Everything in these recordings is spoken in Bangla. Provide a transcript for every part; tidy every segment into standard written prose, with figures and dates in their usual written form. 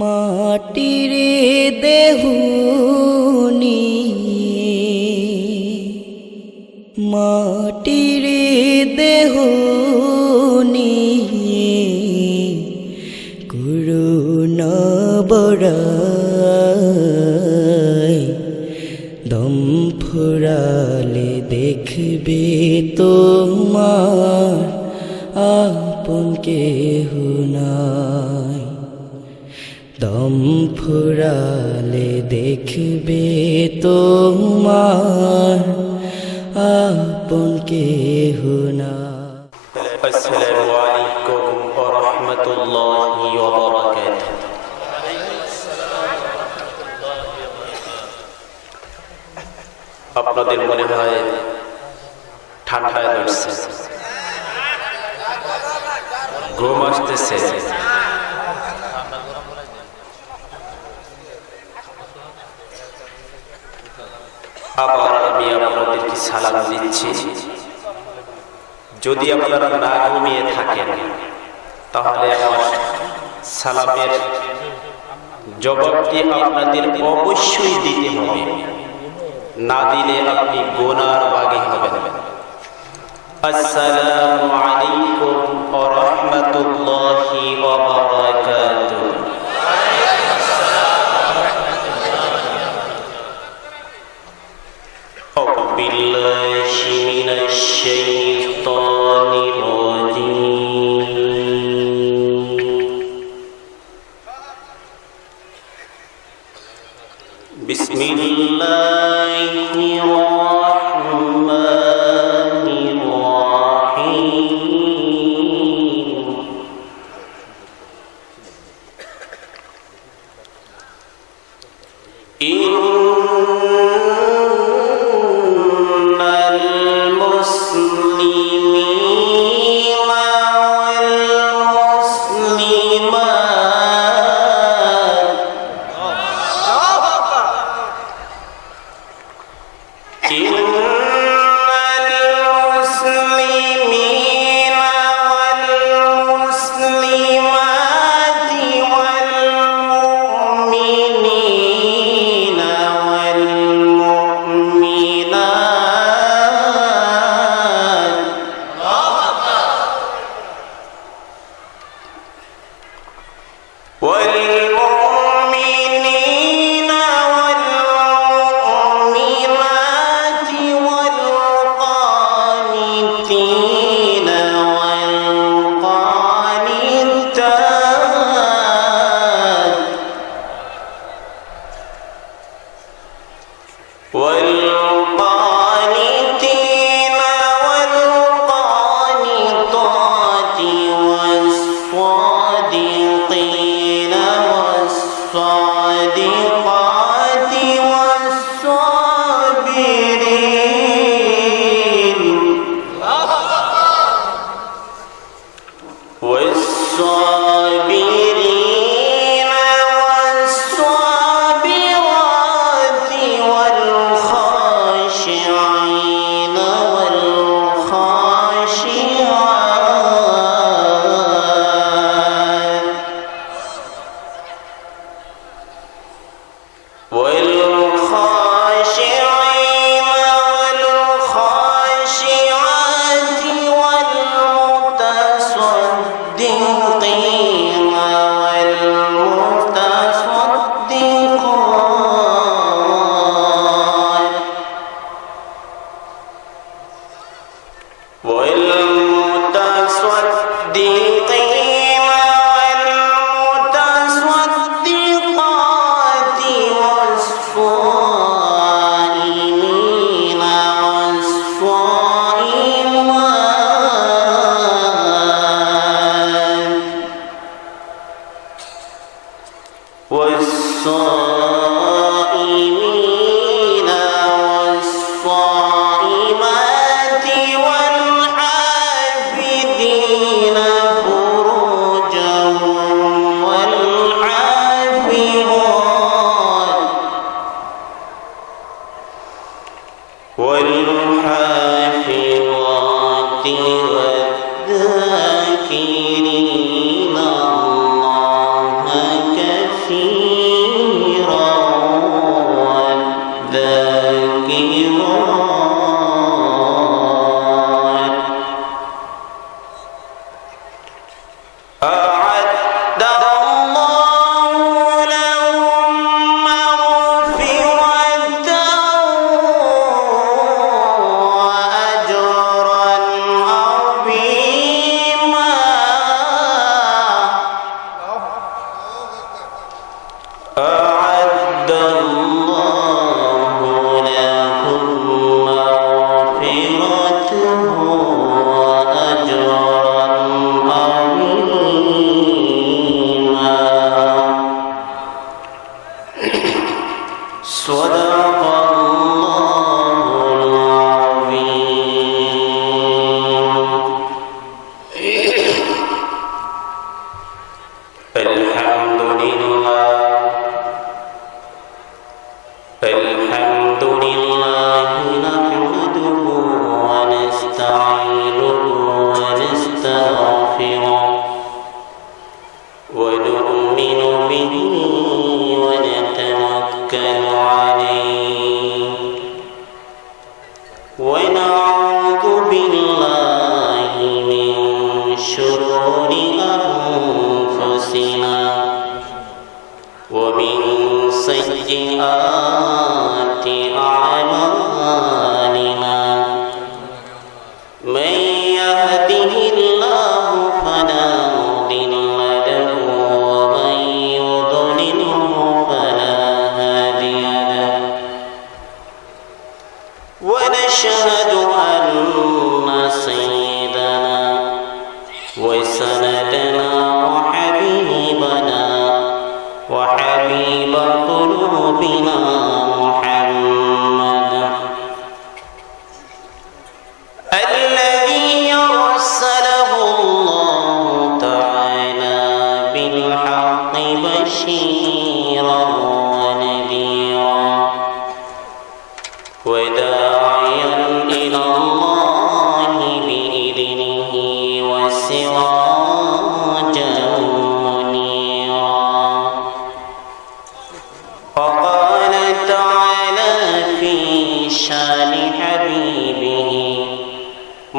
মাটির দেহুনি মাটির দেহুনি করুণা বড়াই দম ফুরালে দেখবে তোমার আপন কেহ নাই। দম ফুরালে দেখবে তোমার আপন কেহ নাই। আসসালামু আলাইকুম ওয়া রাহমাতুল্লাহি ওয়া বারাকাতুহু। আপনাদের মনে হয় ঠান্ডায় ধরছে, ঘুম আসতেছে, আবার আমি আপনাদেরকে সালাম দিচ্ছি। যদি আপনারা না ঘুমিয়ে থাকেন তাহলে আমার সালামের জবাবটি আপনাদের অবশ্যই দিতে হবে, না দিলে আপনি গুনার ভাগী হবেন। আসসালামু আলাইকুম ওয়া রাহমাতুল্লাহি ওয়া বারাকাতুহু। আউযু বিল্লাহি মিনাশ শাইতানির রাজীম। বিসমিল্লাহির রাহমানির রাহিম। ইন্নাল মুসলিমিনা ওয়াল মুসলিমাত والمؤمنين والمؤمنات والقانتين والقانتات والقانتين والقانتات والصادقين والصادقات والصابرين والصابرين والصابرات والخاشعين والخاشعات والخاشعين والخاشعات والمتصدقين والمتصدقات والمتصدقين والمتصدقات والصائمين والصائمات والصائمين والصائمات والحافظين فروجهم والحافظات والحافظات والذاكرين الله كثيرا سيئات أعمالنا من يهده الله فلا مضل له ومن يضلله فلا هادي له ونشهد أن سيدنا وسندنا وحبيبنا وحبيب قلوبنا محمد الذي أرسله الله تعالى بالحق بشيرا ونذيرا وداعيا إلى الله بإذنه وسراجا منيرا وقال تعالى في شان حبيبه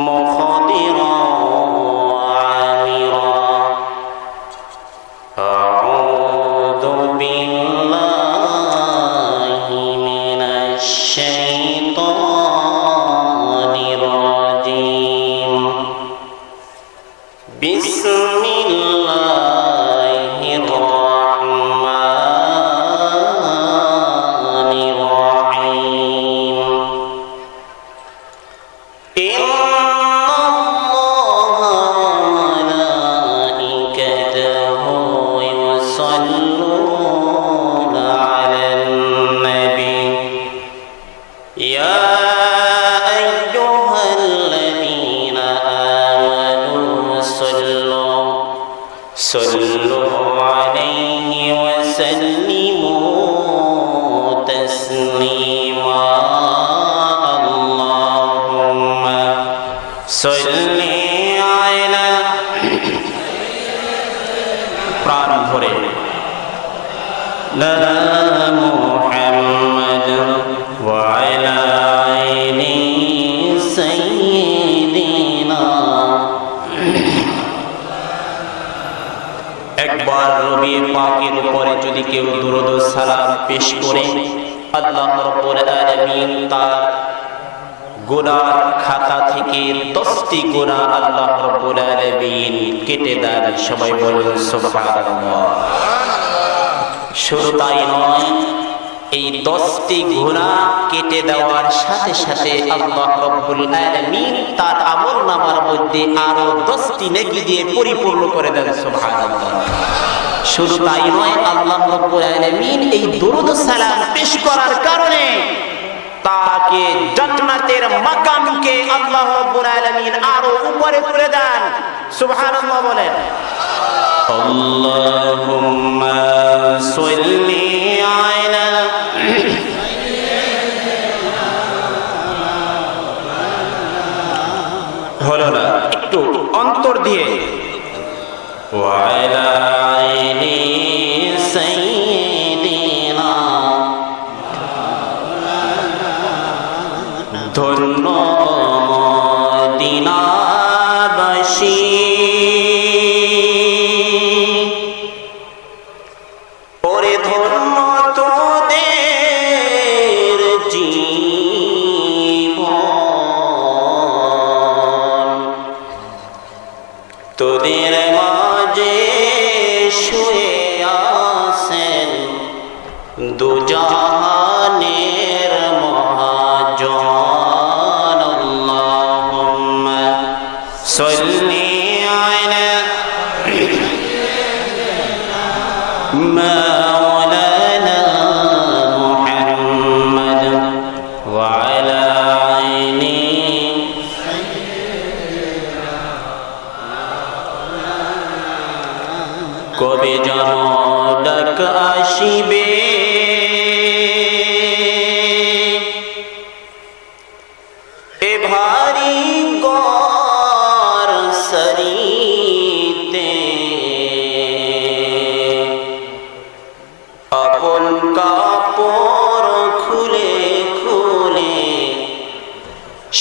مخبرا وعامرا أعوذ بالله من الشيطان الرجيم بسم الله الرحمن الرحيم إن الله وملائكته يصلون على النبي يا أيها الذين آمنوا صلوا عليه وسلموا تسليما اللهم صل على প্রাণ ভরে محمد وعلى آل سيدنا একবার নবী পাকের উপরে যদি কেউ দুরূদ ও সালাম পেশ করে আল্লাহ রাব্বুল আলামিন তার গুনার খাতা থেকে 10টি গুনাহ আল্লাহ রাব্বুল আলামিন কেটে দেন। সবাই বলুন সুবহানাল্লাহ। শুধু তাই নয়, এই 10টি গুনাহ কেটে দেওয়ার সাথে সাথে আল্লাহ রাব্বুল আলামিন তার আমলনামার মধ্যে আরো 10টি নেকি দিয়ে পরিপূর্ণ করে দেন। সুবহানাল্লাহ। শুধু তাই নয়, আল্লাহ রাব্বুল আলামিন এই দুরূদ ও সালাম পেশ করার কারণে তাকে জান্নাতের মাকামকে আল্লাহ রাব্বুল আলামিন আরো উপরে তুলে দেন। সুবহানাল্লাহ বলেন। আল্লাহুম্মা সাল্লি আলা হলো না, একটু অন্তর দিয়ে ওয়ালা আইনি সাইয়্যিদিনা ধন্য মদিনাবাসী ওরে ধন্য তোদের জীবন তোদের মাঝে শুয়ে আছেন দুজাহানের মহাজন আল্লাহুম্মা সাল্লি আলা মাওলানা মুহাম্মদ ওয়া আলা আইনি কবে যেন ডাক আসিবে এ ভারী গর সরিতে আপন কাপড় খুলে খুলে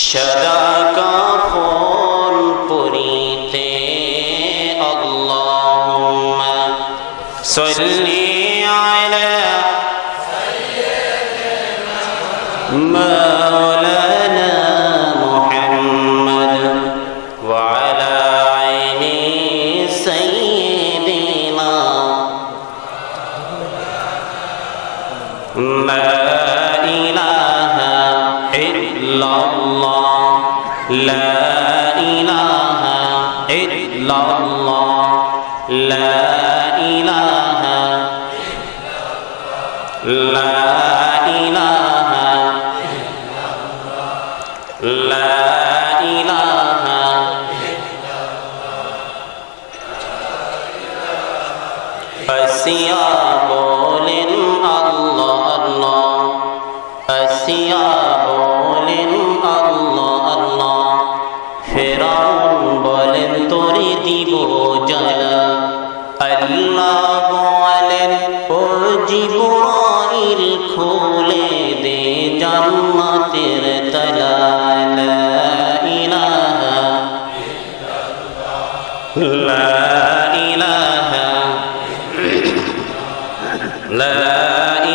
সাদা কাফন পরিতে আল্লাহুম্মা সাল্লি আলা مولانا محمد وعلى عين سيدنا لا إله إلا الله لا إله إلا الله لا إله لا إله لا إله আসিয়া বলেন আল্লাহ আল্লাহ আসিয়া বলেন আল্লাহ আল্লাহ ফেরাউন বলেন তোরে দিব জানা আল্লাহ বলেন ও জিবরাইল খুলে দে জান্নাতের তালা লা ইলাহা লা ইলাহা লা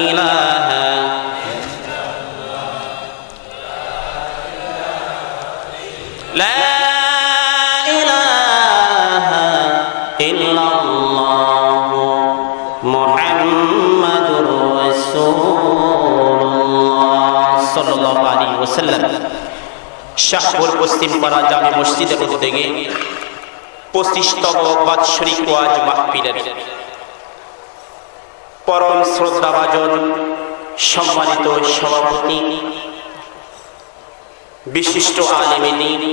ইলাহা লা ইলাহা ইল্লাল্লাহ মুহাম্মাদুর রাসূলুল্লাহ সাল্লাল্লাহু আলাইহি ওয়াসাল্লাম। শাহপুর পশ্চিমপাড়া জামে মসজিদের উদ্যোগে 25তম বাৎসরিক ওয়াজ মাহফিলের পরম শ্রদ্ধাভাজন সম্মানিত সভাপতি বিশিষ্ট আলেমে দ্বীন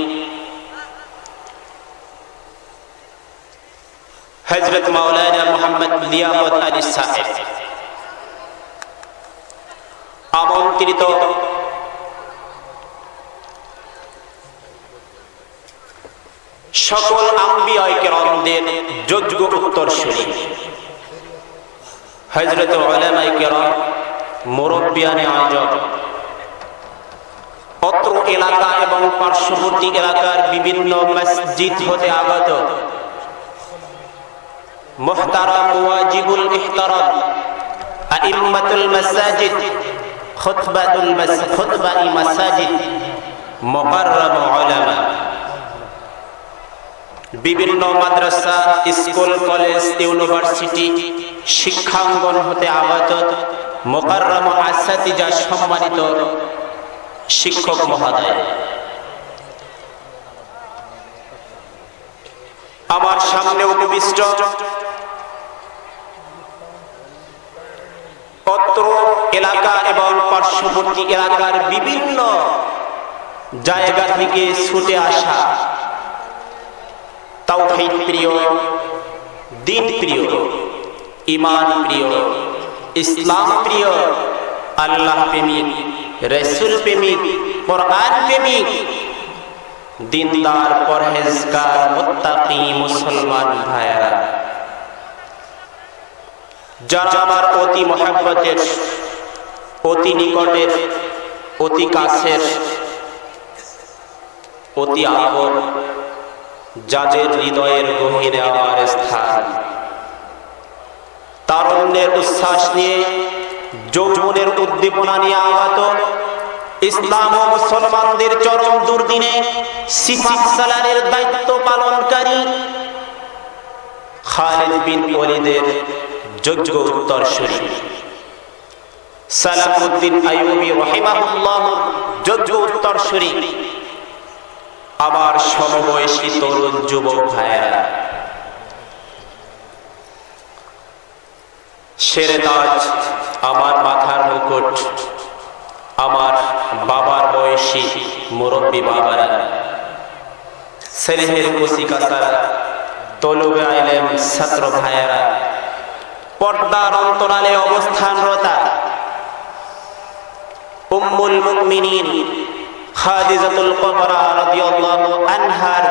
হযরত মাওলানা মুহাম্মদ লিয়াকত আলী সাহেব, আমন্ত্রিত সকল আম্বিয়ায়ে কেরামদের যোগ্য উত্তরসূরি, হযরত উলামায়ে কেরাম, মুরব্বিয়ানে আজম, অত্র এলাকা এবং পার্শ্ববর্তী এলাকার বিভিন্ন মসজিদ হতে আগত মুহতারাম ওয়াজিবুল ইহতারাম আইম্মাতুল মাসাজিদ, খুতবাই মাসাজিদ, মুকাররম উলামা, বিভিন্ন মাদ্রাসা, স্কুল, কলেজ, ইউনিভার্সিটি, শিক্ষাঙ্গন হতে আগত মুকাররম আসাতিজা, সম্মানিত শিক্ষক মহোদয়, আমার সামনে উপবিষ্ট অত্র এলাকা এবং পার্শ্ববর্তী এলাকার বিভিন্ন জায়গা থেকে ছুটে আসা তাওহীদ প্রিয়, দ্বীন প্রিয়, ঈমান প্রিয়, ইসলাম প্রিয়, আল্লাহ প্রেমিক, রাসূল প্রেমিক, কোরআন প্রেমিক, দিনদার, পরহেজগার, মুত্তাকি মুসলমান ভাইরা, যারা আমার অতি মহব্বতের, অতি নিকটের, অতি কাছের, অতি আপন, যাদের হৃদয়ের গভীরে আমার স্থান, তারুণ্যের উচ্ছ্বাস নিয়ে, যৌবনের উদ্দীপনা নিয়ে আগত, ইসলাম ও মুসলমানদের চরম দুর্দিনে সিফাত সালারের দায়িত্ব পালনকারী খালিদ বিন ওয়ালিদের যোগ্য উত্তরসূরি, সালামউদ্দিন আইয়ুবী রাহিমাহুল্লাহর যোগ্য উত্তরসূরি, আমার সমবয়সী তরুণ যুবক ভাইয়েরা, শেরে তাজ, আমার মাথার মুকুট, আমার বাবার বয়সী মুরব্বী বাবারা, স্নেহের কুচি কাচারা, তলবে আইলেম ছাত্র ভাইয়েরা, পর্দার অন্তরালে অবস্থানরতা উম্মুল মুমিনিন খাদিজাতুল কুবরা রাদিয়াল্লাহু আনহার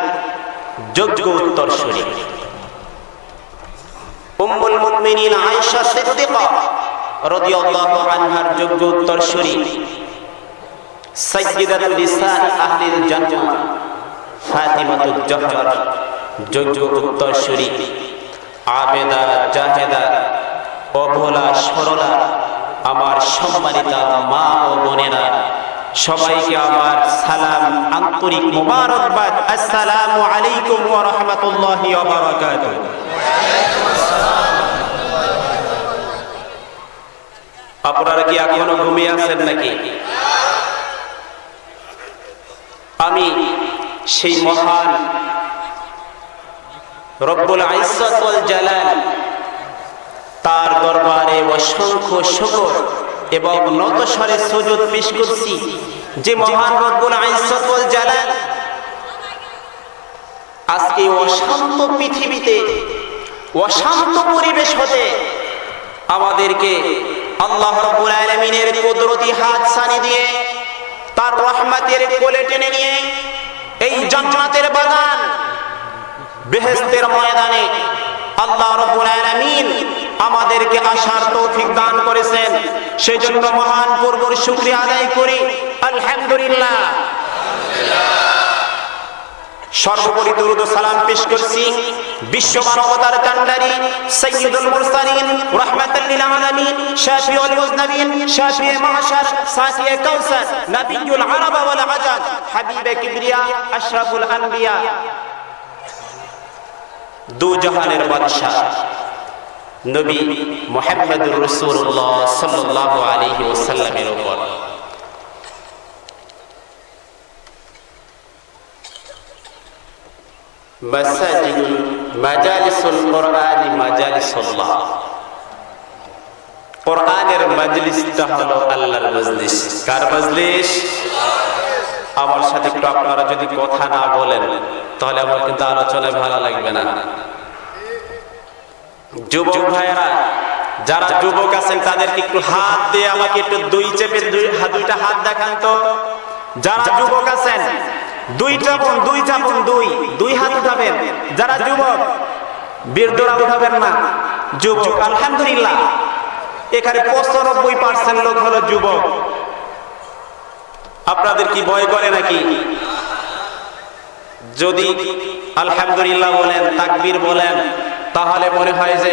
যোগ্য উত্তরসূরি, উম্মুল মুমিনিন আয়েশা সিদ্দিকা রাদিয়াল্লাহু আনহার যোগ্য উত্তরসূরি, সাইয়্যিদাতুল নিসা আহলিল জান্নাহ ফাতিমাতুজ জাহরা যোগ্য উত্তরসূরি, আবেদা, জাহেদা, অভোলা, সরলা, আমার সম্মানিতা মা ও বোনেরা, সবাইকে আমার সালাম, আন্তরিক মোবারকবাদ। আসসালামু আলাইকুম ওয়া রাহমাতুল্লাহি ওয়া বারাকাতুহু। আপনারা কি এখনো ঘুমিয়ে আছেন নাকি? আমি সেই মহান রব্বুল ইজ্জত ওয়াল জালাল তার দরবারে অসংখ্য শুকর এবং নতস্বরে সুজুদ পেশ করছি যে মহান রব্বুল ইজ্জত ওয়াল জালাল আজকে অশান্ত পৃথিবীতে, অশান্ত পরিবেশ হতে আমাদেরকে আল্লাহ রাব্বুল আলামিনের কুদরতি হাত ছানি দিয়ে তার রহমতের কোলে টেনে নিয়ে এই জান্নাতের বাগান বেহেশতের ময়দানে আল্লাহ রাব্বুল আলামিন আমাদেরকে আসার তৌফিক দান করেছেন। সেজন্য মহান পূর্বর শুকরিয়া আদায় করি, আলহামদুলিল্লাহ। সর্বোপরি দরুদ ও সালাম পেশ করছি বিশ্ব মানবতার কান্ডারি সাইয়্যিদুল মুরসালিন রাহমাতাল লিল আলামিন শাফিউল মুজনাবিন শাফিয়ে মাহশার সাকিয়ে কাউসার নবিয়ুল আরব ওয়াল আজাম হাবিবে কিবরিয়া আশরাফুল আনবিয়া দু জাহানের বাদশা নবী মুহাম্মদুর রাসূলুল্লাহ সাল্লাল্লাহু আলাইহি ওয়াসাল্লামের উপর মাসাজিদুল মাজালিসুল কুরআনি মাজালিসুল্লাহ, কোরআনের মজলিসটা হলো আল্লাহর মজলিস। কার মজলিস? আমার সাথে একটু আপনারা যদি কথা না বলেন তাহলে আমার কিন্তু আলোচনায় ভালো লাগবে না। যুবক ভাইয়েরা, যারা যুবক আছেন তাদেরকে একটু হাত দিয়ে আমাকে একটু দুইটা হাত দেখান তো। যারা যুবক আছেন দুই হাত উঠাবেন। যারা যুবক, বীরদরা উঠাবেন না, যুবক। আলহামদুলিল্লাহ, এখানে 95% লোক হলো যুবক। আপনাদের কি ভয় করে নাকি? যদি আলহামদুলিল্লাহ বলেন, তাকবীর বলেন, তাহলে মনে হয় যে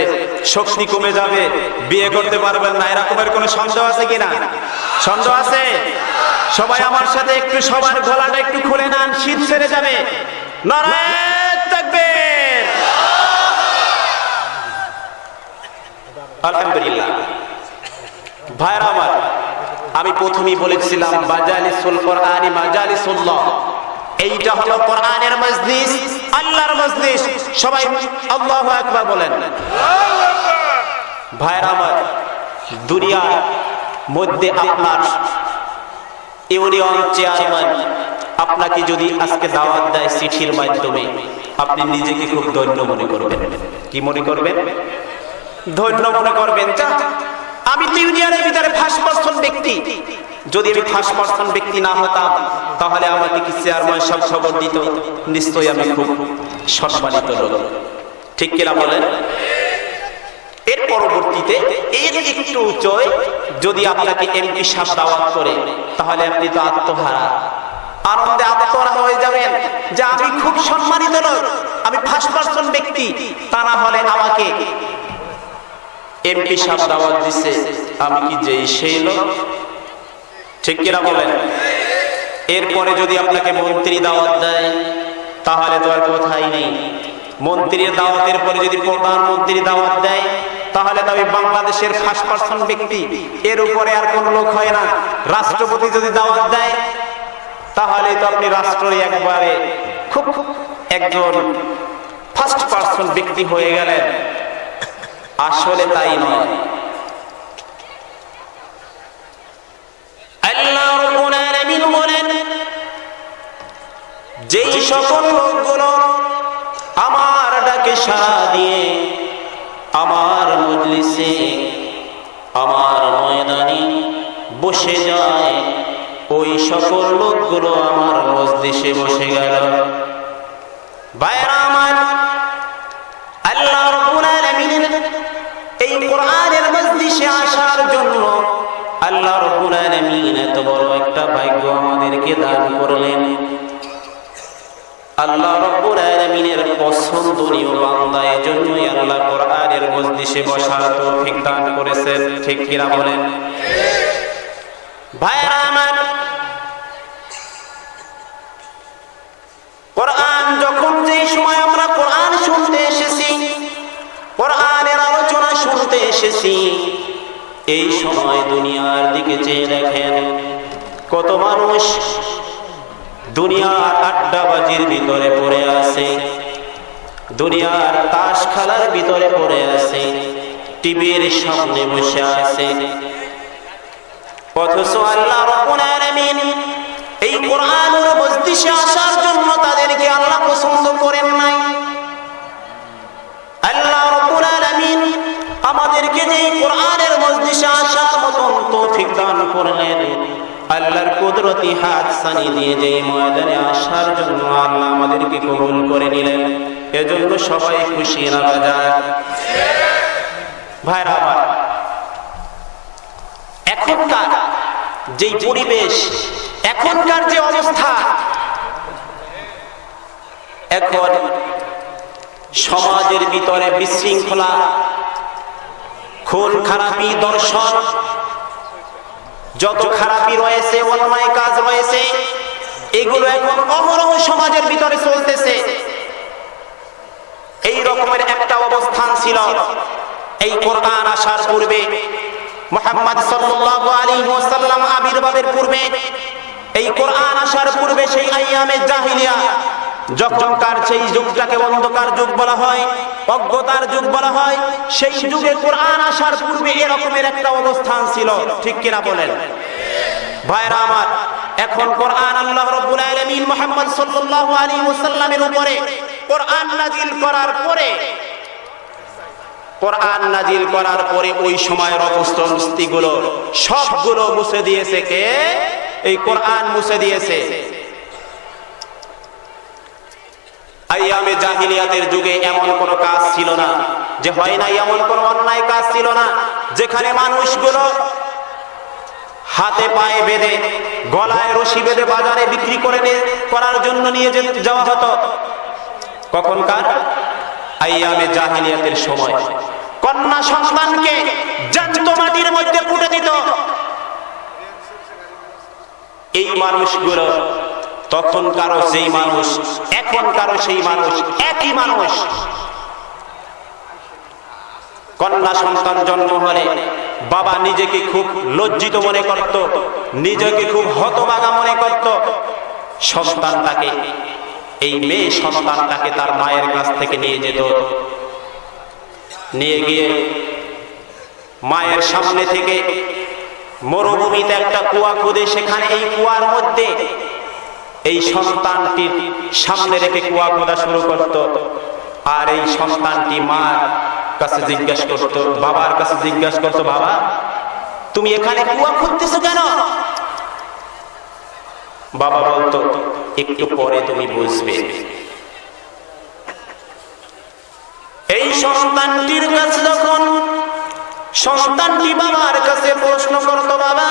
শক্তি কমে যাবে, বিয়ে করতে পারবেন না, এরকমের কোনো সন্দেহ আছে কিনা? সন্দেহ আছে? সবাই আমার সাথে একটু সবার গলাটা একটু খুলে নেন, শীত ছেড়ে যাবে। নারায়ে তাকবীর। আলহামদুলিল্লাহ। ভাইরা আমার, আমি প্রথমেই বলেছিলাম মাজালিসুল কুরআনি মাজালিসুল্লাহ, এইটা হলো কোরআনের মজলিস, আল্লাহর মজলিস। সবাই আল্লাহু আকবার বলেন। ভাইরা আমার, দুনিয়ার মধ্যে আপনার ইউনিয়ন চেয়ারম্যান আপনাকে যদি আজকে দাওয়াত দেয় চিঠির মাধ্যমে, আপনি নিজেকে খুব ধন্য মনে করবেন। কি মনে করবেন? ধন্য মনে করবেন। আমি তো ইউনিয়নের ভিতরে ফার্স্ট পারসন ব্যক্তি। যদি আমি ফার্স্ট পারসন ব্যক্তি না হতাম তাহলে আমাকে কি চেয়ারম্যান সব খবর দিত? নিশ্চয়ই আমি খুব সম্মানিত লোক। ঠিক কিনা বলেন? এর পরবর্তীতে এর একটু উচ্চয় যদি আপনাকে এমপি সাহেব দাওয়াত করে তাহলে আপনি তো আত্মহারা, আনন্দে আত্মহারা হয়ে যাবেন যে আমি খুব সম্মানিত লোক, আমি ফার্স্ট পারসন ব্যক্তি। তা না হলে আমাকে এমপি সাহেব দাওয়াত দিছে, আমি কি যেই সেই লোক? ঠিক কিনা বলেন? এরপরে যদি আপনাকে মন্ত্রী দাওয়াত দেয় তাহলে তো আর কথাই নেই। মন্ত্রীর দাওয়াতের পরে যদি প্রধানমন্ত্রী দাওয়াত দেয় তাহলে তো আমি বাংলাদেশের ফার্স্ট পারসন ব্যক্তি, এর উপরে আর কোন লোক হয় না। রাষ্ট্রপতি যদি দাওয়াত দেয় তাহলে তো আপনি রাষ্ট্রের একবারে খুব একজন ফার্স্ট পারসন ব্যক্তি হয়ে গেলেন। আসলে তাই নয়। আল্লাহ রাব্বুল আলামিন বলেন, যেই সকল লোকগুলো আমার ডাকে সাড়া দিয়ে আমার মজলিসে, আমার ময়দানে বসে যায়, ওই সকল লোকগুলো আমার মজলিসে বসে গেল। ভাইরা আমার, আল্লাহ রাব্বুল আলামিনের এই কোরআনের মজলিসে আসার জন্য আল্লাহ রাব্বুল আলামিন এত বড় একটা ভাগ্য আমাদেরকে দান করলেন। আল্লাহ রাব্বুল আলামিনের পছন্দনীয় বান্দা, এজন্যই আল্লাহ কোরআনের মজলিসে বসার তৌফিক দান করেছেন। ঠিক কিনা বলেন? ভাইরা আমার, এই সময় দুনিয়ার দিকে চেয়ে দেখেন, কত মানুষ দুনিয়ার আড্ডাবাজির ভিতরে পড়ে আছে, দুনিয়ার তাস খেলার ভিতরে পড়ে আছে, টিভির সামনে বসে আছে। অথচ আল্লাহ রাব্বুল আলামিন এই কোরআনের মজলিসে আসার জন্য তাদেরকে আল্লাহ পছন্দ করেন নাই। আল্লাহ রাব্বুল আলামিন আমাদেরকে যে কোরআনের মজলিসে আসার মতন তৌফিক দান করলেন, আল্লাহর কুদরতি হাত ছানি দিয়ে যে ময়দানে আসার জন্য আল্লাহ আমাদেরকে কবুল করে নিলেন, এজন্য সবাই খুশি না বাজার। ভাইরা আমার, এখনকার যে পরিবেশ, এখনকার যে অবস্থা, এখন সমাজের ভিতরে বিশৃঙ্খলা, খুন খারাপি, দর্শন, যত খারাপি রয়েছে, অন্যায় কাজ রয়েছে, এগুলো এখন অহরহ সমাজের ভিতরে চলতেছে। এই রকমের একটা অবস্থান ছিল এই কোরআন আসার পূর্বে, মুহাম্মদ সাল্লাল্লাহু আলাইহি ওয়াসাল্লাম আবির্ভাবের পূর্বে, এই কোরআন আসার পূর্বে, সেই আইয়ামে জাহিলিয়া, যখনকার সেই যুগটাকে অন্ধকার যুগ বলা হয়, অজ্ঞতার যুগ বলা হয়, সেই যুগে কোরআন আসার পূর্বে এরকমের একটা অবস্থান ছিল। ঠিক কিনা বলেন ভাইরা আমার? এখন কোরআন আল্লাহ রাব্বুল আলামিন মুহাম্মদ সাল্লাল্লাহু আলাইহি ওয়াসাল্লামের উপরে কোরআন নাজিল করার পরে, কোরআন নাজিল করার পরে ওই সময়ের অপস্থিতিগুলো সবগুলো মুছে দিয়েছে কে? এই কোরআন মুছে দিয়েছে। আইয়ামে জাহিলিয়াতের যুগে এমন কোন কাজ ছিল না যে হয় না, এমন কোন অন্যায় কাজ ছিল না যেখানে মানুষগুলো হাতে পায়ে বেঁধে, গলায় রশি বেঁধে বাজারে বিক্রি করার জন্য নিয়ে যাওয়া হতো। কখনকার? আইয়ামে জাহিলিয়াতের সময় কন্যা সন্তানকে জ্যান্ত মাটির মধ্যে পুঁতে দিত। এই মানুষগুলো তখনকারও সেই মানুষ, এখনকারও সেই মানুষ, একই মানুষ। কন্যা সন্তান জন্ম হলে বাবা নিজেকে খুব লজ্জিত মনে করত, নিজেকে খুব হতভাগা মনে করত। সন্তানটাকে, এই মেয়ে সন্তানটাকে তার মায়ের কাছ থেকে নিয়ে যেত, নিয়ে গিয়ে মায়ের সামনে থেকে মরুভূমিতে একটা কুয়া খুঁড়ে সেখানে এই কুয়ার মধ্যে এই সন্তানটির সামনে রেখে কুয়া খোঁড়া শুরু করত। আর এই সন্তানটি মার কাছে জিজ্ঞাসা করত, বাবার কাছে জিজ্ঞাসা করত, বাবা তুমি এখানে কুয়া খুঁড়তেছো কেন? বাবা বলতো, একটু পরে তুমি বুঝবে। এই সন্তানটির কাছে যখন সন্তানটি বাবার কাছে প্রশ্ন করত, বাবা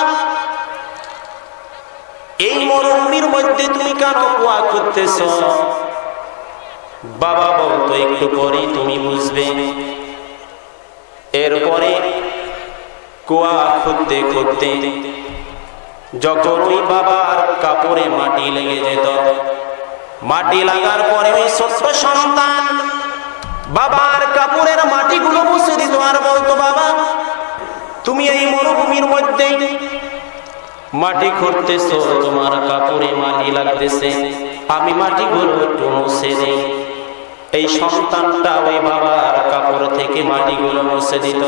এই মরুভূমির মধ্যে তুমি কেন কুয়া খুঁড়তেছো? বাবা বলতো, একটু পরে তুমি বুঝবে। এরপরে কুয়া খুঁড়তে খুঁড়তে যখন ওই বাবার কাপড়ে মাটি লেগে যেত, মাটি লাগার পরে ওই ছোট্ট সন্তান বাবার কাপড়ের মাটিগুলো মুছে দিত আর বলতো, বাবা তুমি এই মরুভূমির মধ্যে মাটি খুঁড়তেছো, তোমার কাপড়ে মাটি লাগতেছে, আমি মাটিগুলো একটু মুছে দেই। এই সন্তানটা ওই বাবার কাপড় থেকে মাটিগুলো মুছে দিত।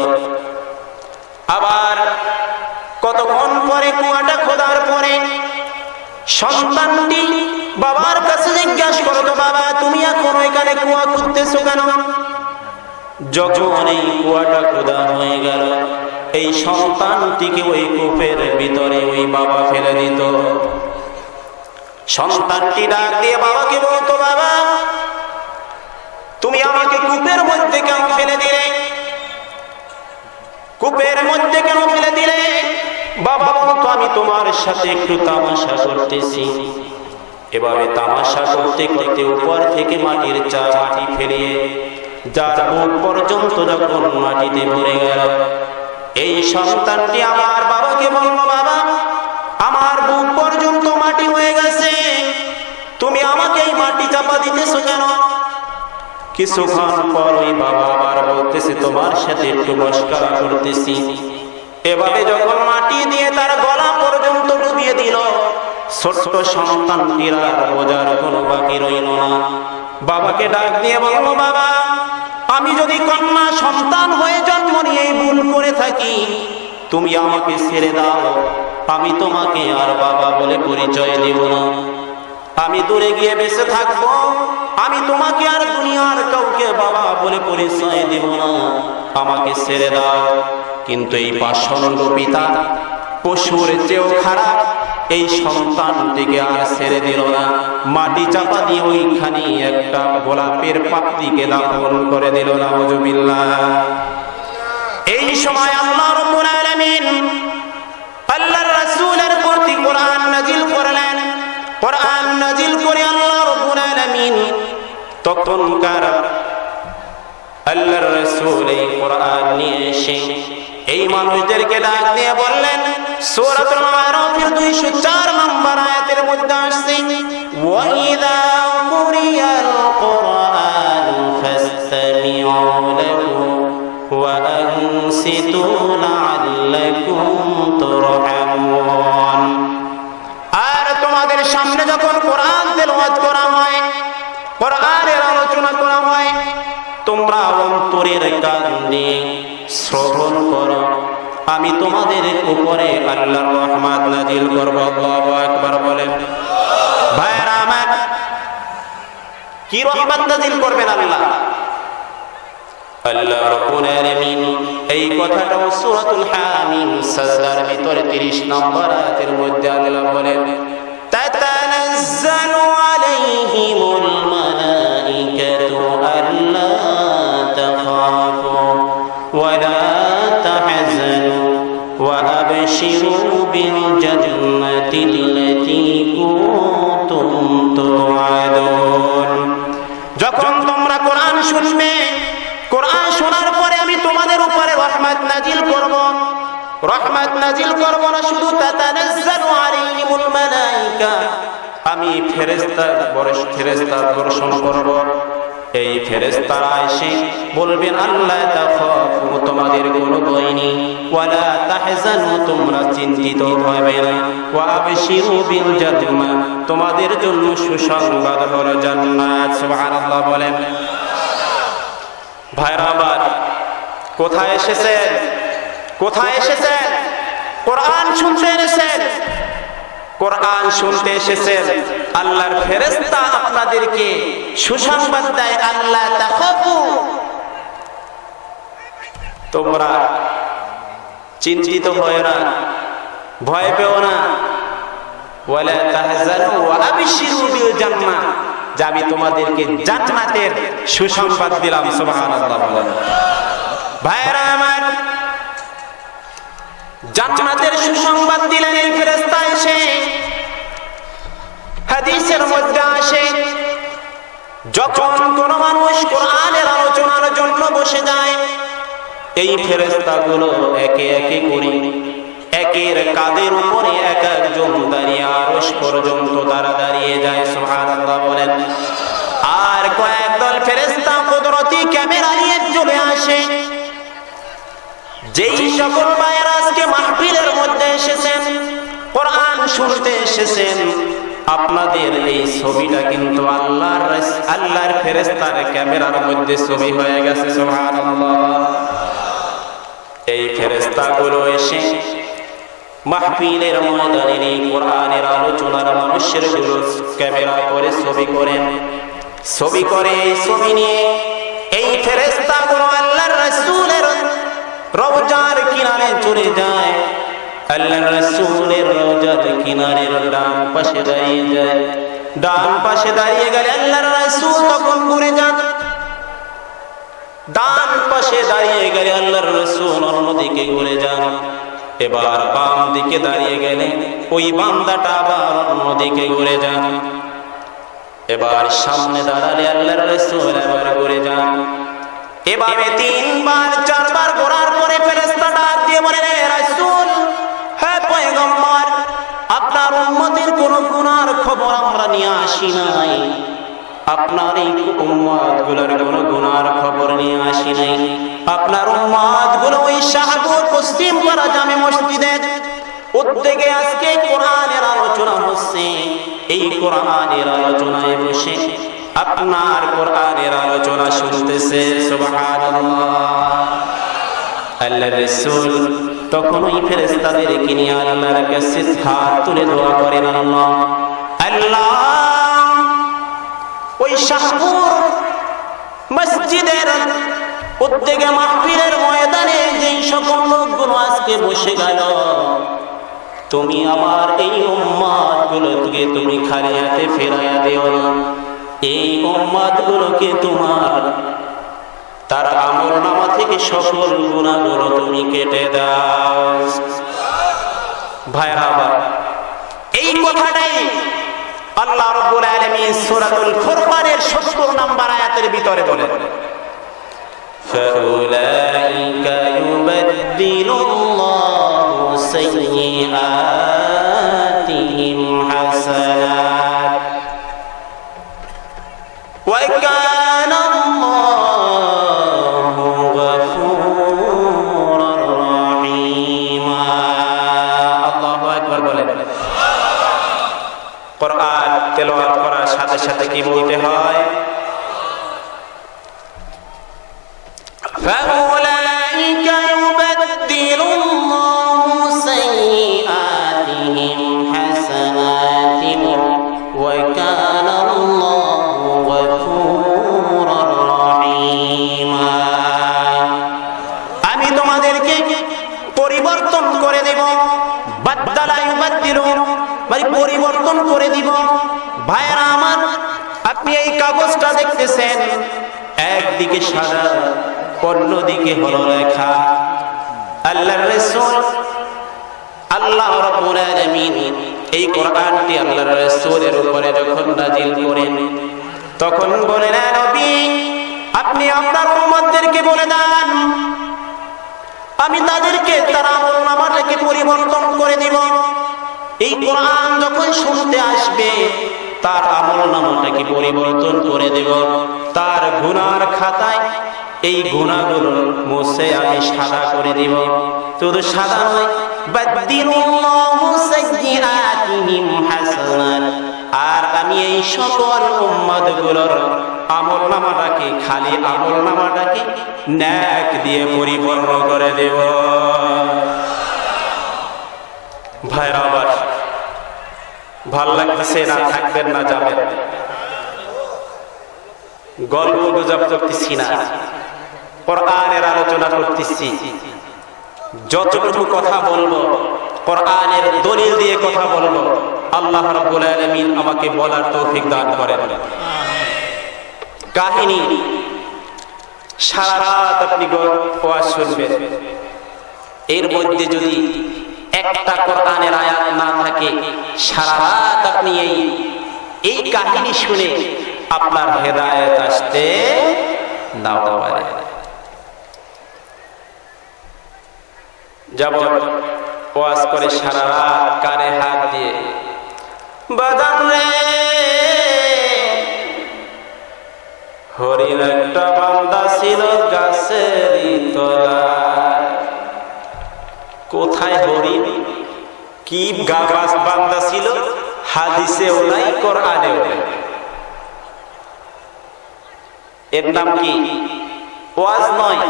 আবার কতক্ষণ পরে কুয়াটা খোদার পরে সন্তানটি বাবার কাছে জিজ্ঞাসা করতো, বাবা তুমি এখন এখানে কুয়া খুঁড়তেছো কেন? যখন এই কুয়াটা খোদা হয়ে গেল, এই সন্তানটিকে ওই কূপের ভিতরে ওই বাবা ফেলে দিত। সন্তানটি ডাক দিয়ে বাবাকে বলতো, বাবা তুমি আমাকে কূপের মধ্যে কেন ফেলে দিলে? কূপের মধ্যে কেন ফেলে দিলে? বাবা বলতো, আমি তোমার সাথে একটু তামাশা করতেছি। এভাবে তামাশা করতে করতে উপর থেকে মাটির মাটি ফেলিয়ে যার বুক পর্যন্ত যখন মাটিতে ভরে গেল, এই সন্তানটি আমার বাবাকে বলল, বাবা আমার বুক পর্যন্ত মাটি হয়ে গেছে, তুমি আমাকে এই মাটি চাপা দিতেছো কেন? কিছুক্ষণ পর ওই বাবা আবার বলতেছে, তোমার সাথে একটু মশকরা করতেছি। এভাবে যখন মাটি দিয়ে তার গলা পর্যন্ত ডুবিয়ে দিল, ছোট্ট সন্তানটির আর বোঝার কোনো বাকি রইল না। বাবাকে ডাক দিয়ে বলল, বাবা, আমি যদি কন্যা সন্তান হয়ে জন্ম নিয়ে ভুল করে থাকি, তুমি আমাকে ছেড়ে দাও, আমি তোমাকে আর বাবা বলে পরিচয় দেব না। আমি দূরে গিয়ে বেঁচে থাকবো, আমি তোমাকে আর দুনিয়ার কাউকে বাবা বলে পরিচয় দেব না, আমাকে ছেড়ে দাও। কিন্তু এই পাষণ্ড পিতা, পশুর চেয়েও খারাপ, এই সন্তানটিকে আর ছেড়ে দিল না। মাটি চাপা দিয়ে ওইখানে একটা গোলাপের পাপড়িকে দাফন করে দিল। নাউজুবিল্লাহ। এই সময় আল্লাহ রাব্বুল আলামিন আল্লাহর রাসূলের প্রতি কোরআন নাজিল করলেন। কোরআন নাজিল করে আল্লাহ রাব্বুল আলামিন তখনকার আল্লাহর রাসূল এই কোরআন নিয়ে এসে এই মানুষদেরকে ডাক দিয়ে বললেন, সূরাতুল আরাফের 204 নম্বর আয়াতের মধ্যে আসছে, ওয়া ইযা কুরিয়াল কুরআন ফাসতামিউ লাহু ওয়া আনসিতু লাআল্লাকুম তুরহামুন। আর তোমাদের সামনে যখন কোরআন তেলাওয়াত করা হয়, কোরআনের আলোচনা করা হয়, তোমরা অন্তরের কান দিয়ে শ্রবণ করো, আমি তোমাদের উপরে আল্লাহর রহমত নাজিল করব। আল্লাহু আকবার বলেন। ভাইরা আমার, কি রহমত নাজিল করবেন আল্লাহ? আল্লাহ রাব্বুল আলামিন এই কথাটা সূরাতুল হামিম সাজদার ভিতরে 30 নম্বর আয়াতের মধ্যে আল্লাহ বলেন, তাতানাজ্জালু আলাইহিমুল মালাইকাতু আল্লা তাখাফু ওয়া লা তাহজানু ওয়া আবশিরু বিল জান্নাতিল্লাতী কুনতুম তুআদুন। যখন তোমরা কোরআন শুনবে, কোরআন শোনার পরে আমি তোমাদের উপরে রহমত নাজিল করব। রহমত নাজিল করব না শুধু, তাতানাজ্জালু আলাইহিমুল মালাইকা, আমি ফেরেশতা বর্ষণ করব। এই ফেরেশতারা এসে বলবেন, আল্লাহ তাখাফু, তোমাদের কোনো ভয় নেই, ওয়ালা তাহজানু, তোমরা চিন্তিত হবে না, ওয়া আবশিরু বিল জান্নাহ, তোমাদের জন্য সুসংবাদ হলো জান্নাত। সুবহানাল্লাহ বলেন। ভাইরা আমার, কোথায় এসেছেন? কোথায় এসেছেন? কোরআন শুনতে এসেছেন। কোরআন শুনতে এসেছেন। আল্লাহর ফেরেশতা আপনাদেরকে সুসংবাদ দেয়, আল্লাহ তাখাফু, তোমরা চিন্তিত হয় না, ভয় পেও না, ওয়ালা তাহজানু ওয়া আবশিরু বিল জান্নাহ, যে আমি তোমাদেরকে জান্নাতের সুসংবাদ দিলাম। সুবহানাল্লাহ বলেন। ভাইরা আমার, জান্নাতের সুসংবাদ দিলেন এই ফেরেশতা এসে। হাদিসের মধ্যে আসে, যখন কোন মানুষ কোরআনের আলোচনার জন্য বসে যায়, এই ফেরেশতাগুলো একে একে করে একের কাঁধের উপরে এক একজন দাঁড়িয়ে আরশ পর্যন্ত তারা দাঁড়িয়ে যায়। সুবহানাল্লাহ বলেন। আর কয়েক দল ফেরেশতা কুদরতি ক্যামেরা নিয়ে চলে আসে। যেই সকল ভাইয়েরা আজকে মাহফিলের মধ্যে এসেছেন, কোরআন শুনতে এসেছেন, আপনাদের এই ছবিটা কিন্তু আল্লাহর ফেরেশতার ক্যামেরার মধ্যে ছবি হয়ে গেছে। সুবহানাল্লাহ। এই ফেরেশতাগুলো এসে মাহফিলের ময়দানে এই কোরআনের আলোচনার মানুষের গুলো ক্যামেরা করে ছবি করেন। ছবি করে এই ছবি নিয়ে এই ফেরেশতাগুলো আল্লাহর রাসূলের রওজার কিনারে চলে যায়। আল্লাহর রাসূলের রওজার কিনারের ডান পাশে দাঁড়িয়ে যায়। ডান পাশে দাঁড়িয়ে গেলে আল্লাহর রাসূল তখন ঘুরে যান। ডান পাশে দাঁড়িয়ে গেলে আল্লাহর রাসূল অন্যদিকে ঘুরে যান। এবার বাম দিকে দাঁড়িয়ে গেলে ওই বান্দাটা আবার অন্যদিকে ঘুরে যান। এবার সামনে দাঁড়ালে আল্লাহর রাসূল আবার ঘুরে যান। এভাবে 3 বার 4 বার ঘোরার পরে ফেরেশতা ডাক দিয়ে বলেন, হে রাসূল, হে পয়গম্বর, আপনার উম্মতের কোন গুনার খবর আমরা নিয়ে আসি নাই। আপনার এই উম্মতগুলোর কোন গুনার খবর নিয়ে আসি নাই। আপনার উম্মতগুলো ওই শাহপুর পশ্চিম পাড়া জামে মসজিদের উদ্যোগে আজকে কোরআনের আলোচনা হচ্ছে। এই কোরআনের আলোচনায় বসে আপনার কোরআনের আলোচনা শুনতেছে। সুবহানাল্লাহ। আল্লাহর রাসূল তখন ওই ফেরেশতাদেরকে নিয়ে আল্লাহর কাছে হাত তুলে দোয়া করেন, আল্লাহ আল্লাহ ওই শাহপুর মসজিদের উদ্যোগে মাহফিলের ময়দানে যেই সকল লোকগুলো আজকে বসে গেল, তুমি আমার এই উম্মতগুলোকে তুমি খালি হাতে ফেরাইয়া দিও না। এই উম্মতগুলোকে তোমার তার আমলনামা থেকে সকল গুনাহগুলো তুমি কেটে দাও। ভাইরা আমার, এই কথাটাই আল্লাহ রাব্বুল আলামিন সূরাতুল ফুরকানের ৭০ নম্বর আয়াতের ভিতরে বলেন, ফাউলাইকা ইউবাদদিলুল্লাহু সাইয়্যাতিহিম হাসানাত ওয়া কানা আল্লাহু গফুরুর রহিমা। আল্লাহু আকবার বলেন। কোরআন তেলাওয়াত করার সাথে সাথে কি বলতে হয়? ফাউলাইকা ইউবাদদিলুল্লাহু সাইয়্যাতিহিম হাসানাতিন ওয়া কানা আল্লাহু গফুরুর রহিমা। আমি তোমাদেরকে পরিবর্তন করে দেব। বাদদালা ইউবাদদিলু মানে পরিবর্তন করে দিব। ভাইরা আমার, আপনি এই কাগজটা দেখতেছেন, একদিকে সাদা, অন্যদিকে হলো লেখা। আল্লাহর রাসূল আল্লাহ রাব্বুল আলামিন এই কোরআনটি আল্লাহর রাসূলের উপরে যখন নাজিল করেন, তখন বলেন, নবী আপনি আপনার উম্মতদেরকে বলে দেন আমি তাদেরকে তার আমলনামাটাকে পরিবর্তন করে দিব। এই কোরআন যখন শুনতে আসবে তার আমলনামাটাকে পরিবর্তন করে দেব। তার গুনার খাতায় এই গুনাহগুলো মুছে আমি সাদা করে দিব। শুধু সাদা নয়, বাদদিলুল্লাহু সাইয়্যাতিহিম হাসানাত, আর আমি এই সকল উম্মতগুলোর আমলনামাটাকে খালি আমলনামাটাকে নেক দিয়ে পরিপূর্ণ করে দেব। ভাইরা আমার, ভাল লাগতেছে না? থাকবেন না যাবেন? গল্প গুজব করতেছি না, কোরআনের আলোচনা করতেছি। যতটুকু কথা বলবো কোরআনের দলিল দিয়ে কথা বলবো। আল্লাহ রাব্বুল আলামিন আমাকে বলার তৌফিক দান করেন। কাহিনী সারা রাত আপনি ওয়াজ শুনবেন, এর মধ্যে যদি একটা কোরআনের আয়াত না থাকে, সারা রাত আপনি এই কাহিনী শুনে আপনার হেদায়েত আসতে নাও পারে। যেমন ওয়াজ করে সারা রাত কানে হাত দিয়ে, বাজান রে হরিণ একটা বান্দা ছিল গাছের তলায়। কোথায় হরিণ? কি গাছ বান্দা ছিল? হাদিসেও নাই, কোরআনেও নাই। এর নাম কি? ওয়াজ নয়।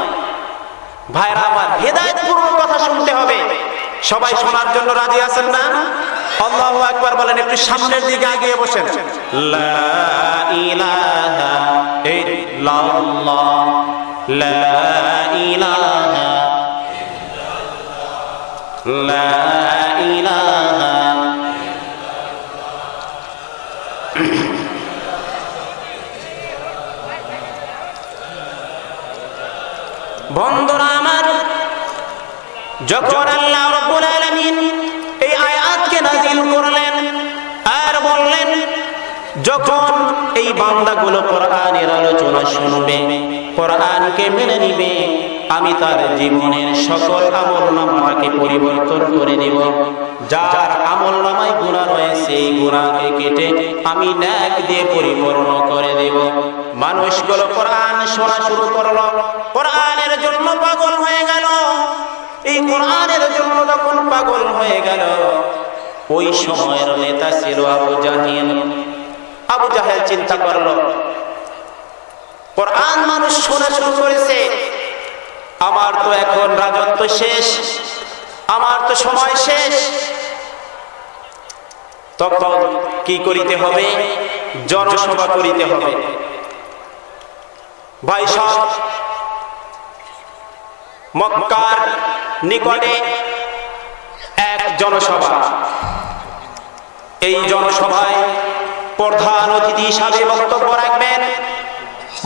ভাইরা আমার, হেদায়েতপূর্ণ কথা শুনতে হবে। সবাই শোনার জন্য রাজি আছেন না? আল্লাহু আকবার বলেন। একটু সামনের দিকে আগিয়ে বসেন। লা ইলাহা ইল্লাল্লাহ, লা ইলাহা ইল্লাল্লাহ, লা ইলাহা। বন্ধুরা আমার, যখন আল্লাহ রাব্বুল আলামিন এই আয়াতকে নাযিল করলেন আর বললেন, যখন এই বান্দাগুলো কোরআনের আলোচনা শুনবে কোরআনকে মেনে নিবে, আমি তার জীবনের সকল আমলনামাকে পরিবর্তন করে দেব। যার আমলনামায় গুনাহ রয়েছে এই গুনাহকে কেটে আমি নেক দিয়ে পরিপূর্ণ করে দেব। মানুষগুলো কোরআন শোনা শুরু করলো, কোরআনের জন্য পাগল হয়ে গেল। এই কোরআনের জন্য যখন পাগল হয়ে গেল, ওই সময়ের নেতা ছিল আবু জাহেল। আবু জাহেল চিন্তা করলো, কোরআন মানুষ শোনা শুরু করেছে, আমার তো এখন রাজত্ব শেষ, আমার তো সময় শেষ। তখন কি করিতে হবে? জনসভা করিতে হবে। ভাই সব, মক্কার নিকটে এক জনসভা। এই জনসভায় প্রধান অতিথি হিসাবে বক্তব্য রাখবেন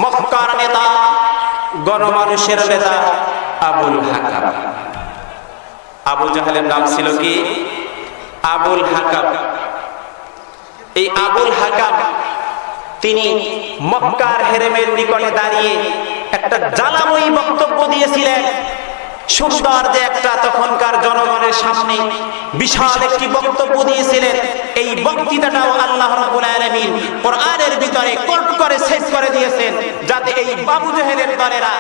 মক্কার নেতা, গণমানুষের নেতা আবুল হাকাম। আবু জাহেলের নাম ছিল কি? আবুল হাকাম। এই আবুল হাকাম তিনি মক্কার হেরেমের নিকটে দাঁড়িয়ে একটা জ্বালাময়ী বক্তব্য দিয়েছিলেন। সুন্দর যে একটা তখনকার জনগণের সামনে বিশাল একটি বক্তব্য দিয়েছিলেন। এই বক্তৃতাটাও আল্লাহ রাব্বুল আলামিন কোরআনের ভিতরে কোট করে শেষ করে দিয়েছেন, যাতে এই আবু জাহেলের দলেরা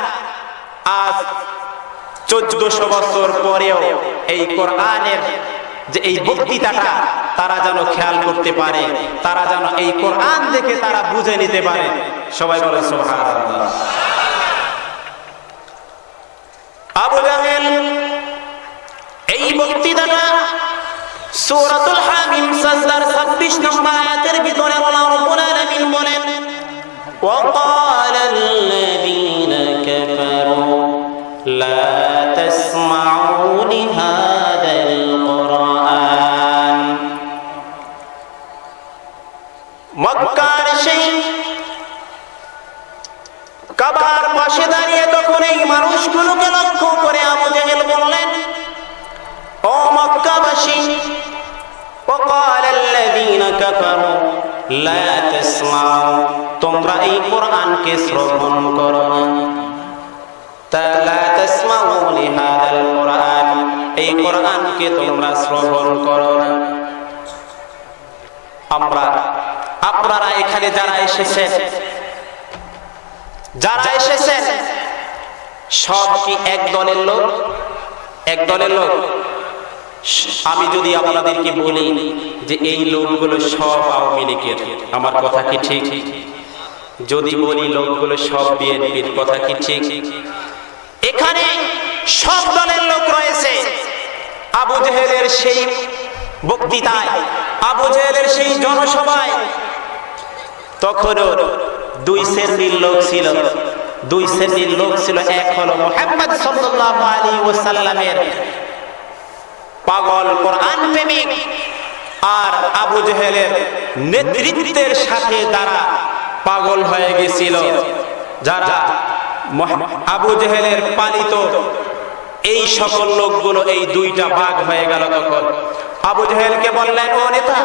আজ 1400 বছর পরেও এই কোরআনের যে এই বক্তৃতাটা তারা যেন খেয়াল করতে পারে, তারা যেন এই কোরআন দেখে তারা বুঝে নিতে পারে। সবাই বলে সুবহানাল্লাহ। আবু জাহেল এই বক্তৃতাটা সূরাতুল হামিম সাজদার 26 নম্বর আয়াতের ভিতরে আল্লাহ রাব্বুল আলামিন বলেন, ওয়া ক্বালাল্লাযীনা কাফারু লা তাসমাউ লিহাদাল কুরআন। মক্কার সেই কাবার পাশে দাঁড়িয়ে তখন এই মানুষগুলোকে লক্ষ্য করে আবু জাহেল বললেন, ও মক্কাবাসী, ওয়াকালাল্লাযীনা কাফারু লা তাসমাউ, তোমরা এই কোরআনকে শ্রবণ করো না। লা তাসমাউ লিহাদাল কুরআন, এই কোরআনকে তোমরা শ্রবণ করো না। আপনারা এখানে যারা এসেছেন সব কি এক দলের লোক? এক দলের লোক? আমি যদি আপনাদেরকে বলি যে এই লোকগুলো সব আওয়ামী লীগের, আমার কথা কি ঠিক? যদি বলি লোকগুলো সব বিএনপির, কথা কি ঠিক? এখানে সব দলের লোক রয়েছে। আবু জাহেলের সেই বক্তৃতায়, আবু জাহেলের সেই জনসভায় তখনও দুই শ্রেণীর লোক ছিল। দুই শ্রেণীর লোক ছিল। এক হলো মুহাম্মদ সাল্লাল্লাহু আলাইহি ওয়াসাল্লামের পাগল কোরআন প্রেমিক, আর আবু জাহেলের নেতৃত্বের সাথে যারা পাগল হয়ে গেছিল, যারা আবু জাহেলের পালিত, এই সকল লোকগুলো এই দুইটা ভাগ হয়ে গেল। তখন আবু জাহেলকে বললেন, ও নেতা,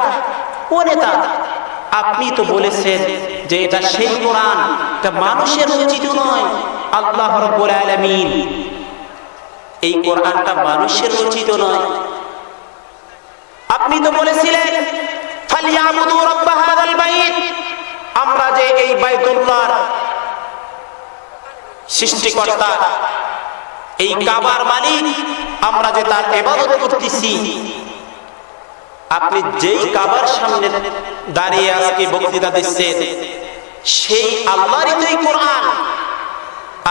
ও নেতা, আপনি তো বলেছেন যে এটা সেই কোরআন, এটা মানুষের রচিত নয়, আল্লাহ রাব্বুল আলামিন, এই কোরআনটা মানুষের রচিত নয়। আপনি তো বলেছিলেন ফালিয়াবুদু রাব্ব হাযাল বাইত, আমরা যে এই বাইতুল্লাহর সৃষ্টিকর্তা, এই কাবার মালিক, আমরা যে তার ইবাদত করতেছি, আপনি যেই কাবার সামনে দাঁড়িয়ে আজকে বক্তৃতা দিচ্ছেন সেই আল্লাহরই তো এই কোরআন,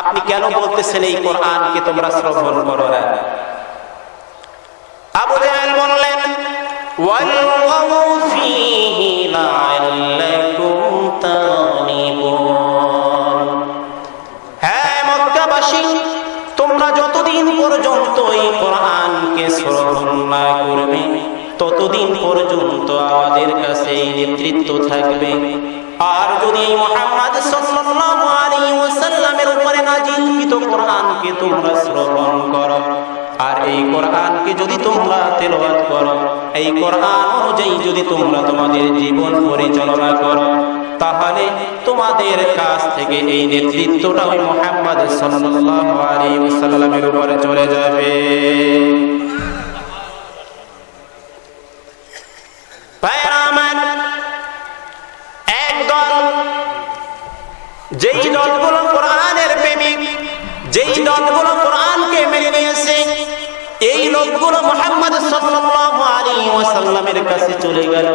আপনি কেন বলতেছেন এই কোরআনকে তোমরা শ্রবণ করো না? আবু জাহেল বললেন, ওয়ালগাউ ফীহি লাআল্লাকুম তাগলিবুন। হ্যাঁ মক্কাবাসী, তোমরা যতদিন পর্যন্ত এই কোরআনকে শ্রবণ না করবে ততদিন পর্যন্ত আমাদের কাছে এই নেতৃত্ব থাকবে। আর যদি মুহাম্মদ সাল্লাল্লাহু আলাইহি ওয়াসাল্লামের উপরে নাযিলকৃত কোরআনকে তোমরা শ্রবণ করো, আর এই কোরআনকে যদি তোমরা তেলাওয়াত করো, এই কোরআন অনুযায়ী যদি তোমরা তোমাদের জীবন পরিচালনা করো, তাহলে তোমাদের কাছ থেকে এই নেতৃত্বটা ওই মুহাম্মদ সাল্লাল্লাহু আলাইহি ওয়াসাল্লামের উপরে চলে যাবে। একদল, যেই দলগুলো কোরআনের প্রেমিক, যেই দলগুলো কোরআনকে মেনে নিয়েছে, এই লোকগুলো মুহাম্মদ সাল্লাল্লাহু আলাইহি ওয়াসাল্লামের কাছে চলে গেল।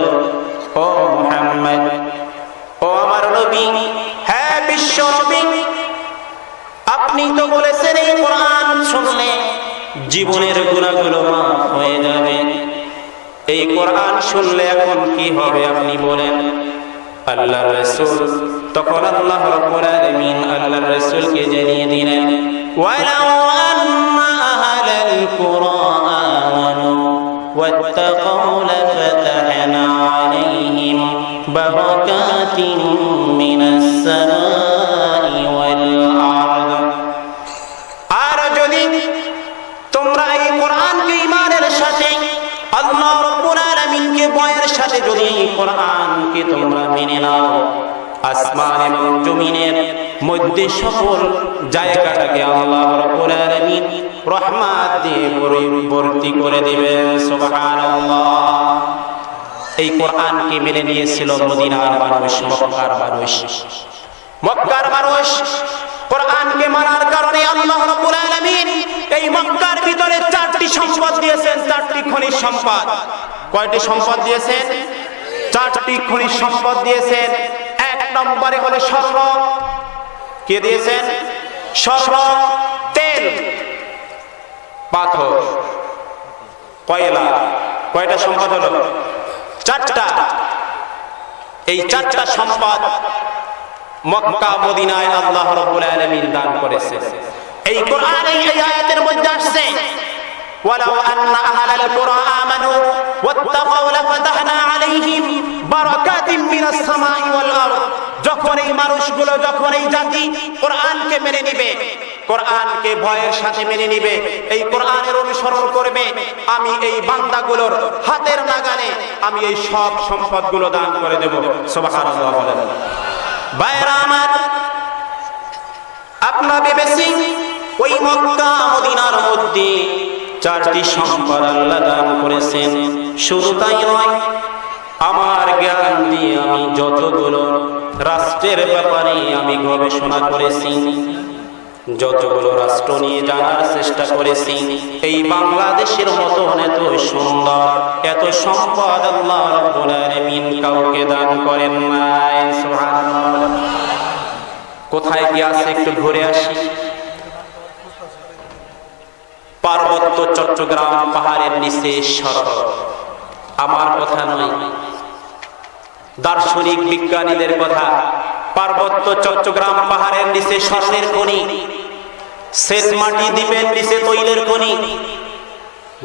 ও মুহাম্মদ, ও আমার নবী, হ্যাঁ বিশ্ব নবী, আপনি তো বলেছেন এই কোরআন শুনলে জীবনের গুনাহগুলো মাফ হয়ে যাবে। এই কোরআন শুনলে এখন কি হবে আপনি বলেন। আল্লাহর রাসূল তখন আল্লাহ রাব্বুল আলামিন আল্লাহর রাসূলকে জানিয়ে দিলেন, ওয়ালাউ আন্না আহলাল কুরআন ওয়াত্তাকাউ লাফাতাহনা আলাইহিম বারাকাতিন মিনাস সামাই ওয়াল আরদ। আর যদি তোমরা এই কোরআনকে ঈমানের সাথে, আল্লাহ রাব্বুল আলামিনকে ভয়ের সাথে যদি এই কোরআনকে তোমরা মেনে নাও, আসমান এবং জমিনের মধ্যে সকল জায়গাটাকে আল্লাহ রাব্বুল আলামিন রহমত দিয়ে ভর্তি করে দিবেন। সুবহানাল্লাহ। এই কোরআনকে মেনে নিয়েছিল মদিনার মানুষ, মক্কার মানুষ। মক্কার মানুষ কোরআনকে মানার কারণে আল্লাহ রাব্বুল আলামিন এই মক্কার ভিতরে 4টি সম্পদ দিয়েছেন, 4টি খনিজ সম্পদ। কয়টি সম্পদ দিয়েছেন? 4টি খনিজ সম্পদ দিয়েছেন। এক নম্বরে হলো স্বর্ণ। কে দিয়েছেন? স্বর্ণ, তেল, পাথর, কয়লা। কয়টা সম্পদ হলো? 4টা। এই 4টা সম্পদ মক্কা মদিনায় আল্লাহ রাব্বুল আলামিন দান করেছেন। এই কোরআনে এই আয়াতের মধ্যে আসছে, ওয়ালাউ আন্না আহলাল কুরআ আমানু ওয়াত্তাকাউ লাফাতাহনা আলাইহিম বারাকাতিন মিনাস সামাই ওয়াল আরদ। যখন এই মানুষগুলো, যখন এই জাতি কোরআনকে মেনে নিবে, কোরআনকে ভয়ের সাথে মেনে নিবে, এই কোরআনের অনুসরণ করবে, আমি এই বান্দাগুলোর হাতের নাগালে আমি এই সব সম্পদগুলো দান করে দেব। সুবহানাল্লাহ বলেন। ভাইরা আমার, আপনারা ভেবেছেন ওই মক্কা মদিনার মধ্যে 4টি সম্পদ আল্লাহ দান করেছেন। শুধু তাই নয়, আমার জ্ঞান দিয়ে আমি যতগুলো রাষ্ট্রের ব্যাপারে আমি গবেষণা করেছি, যতগুলো রাষ্ট্র নিয়ে জানার চেষ্টা করেছি, এই বাংলাদেশের মতন এত সুন্দর, এত সম্পদ আল্লাহ রাব্বুল আলামিন কাউকে দান করেন নাই। সুবহানাল্লাহ। কোথায় কি আছে একটু ঘুরে আসি। পার্বত্য চট্টগ্রাম পাহাড়ের নিচে স্বর্গ। আমার কথা নয়, দার্শনিক বিজ্ঞানীদের কথা। পার্বত্য চট্টগ্রাম পাহাড়ের নিচে স্বর্ণের খনি, শেষ মাটি দ্বীপের নিচে তৈলের খনি,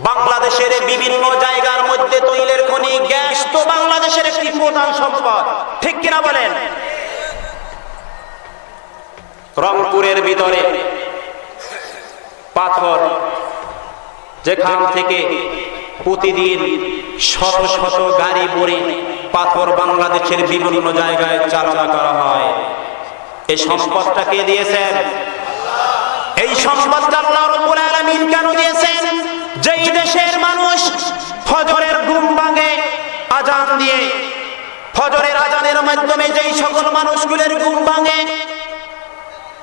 বাংলাদেশের বিভিন্ন জায়গার মধ্যে তৈলের খনি। গ্যাস তো বাংলাদেশের একটি প্রধান সম্পদ, ঠিক কিনা বলেন? রংপুরের ভিতরে পাথর, যেখান থেকে প্রতিদিন শত শত গাড়ি ভরে পাথর বাংলাদেশের বিভিন্ন জায়গায় চালনা করা হয়। এই সম্পদটা কে দিয়েছেন? এই সম্পদটা আল্লাহ রাব্বুল আলামিন কেন দিয়েছেন? যেই দেশের মানুষ ফজরের ঘুম ভাঙে আজান দিয়ে, ফজরের আজানের মাধ্যমে যেই সকল মানুষগুলোর ঘুম ভাঙে,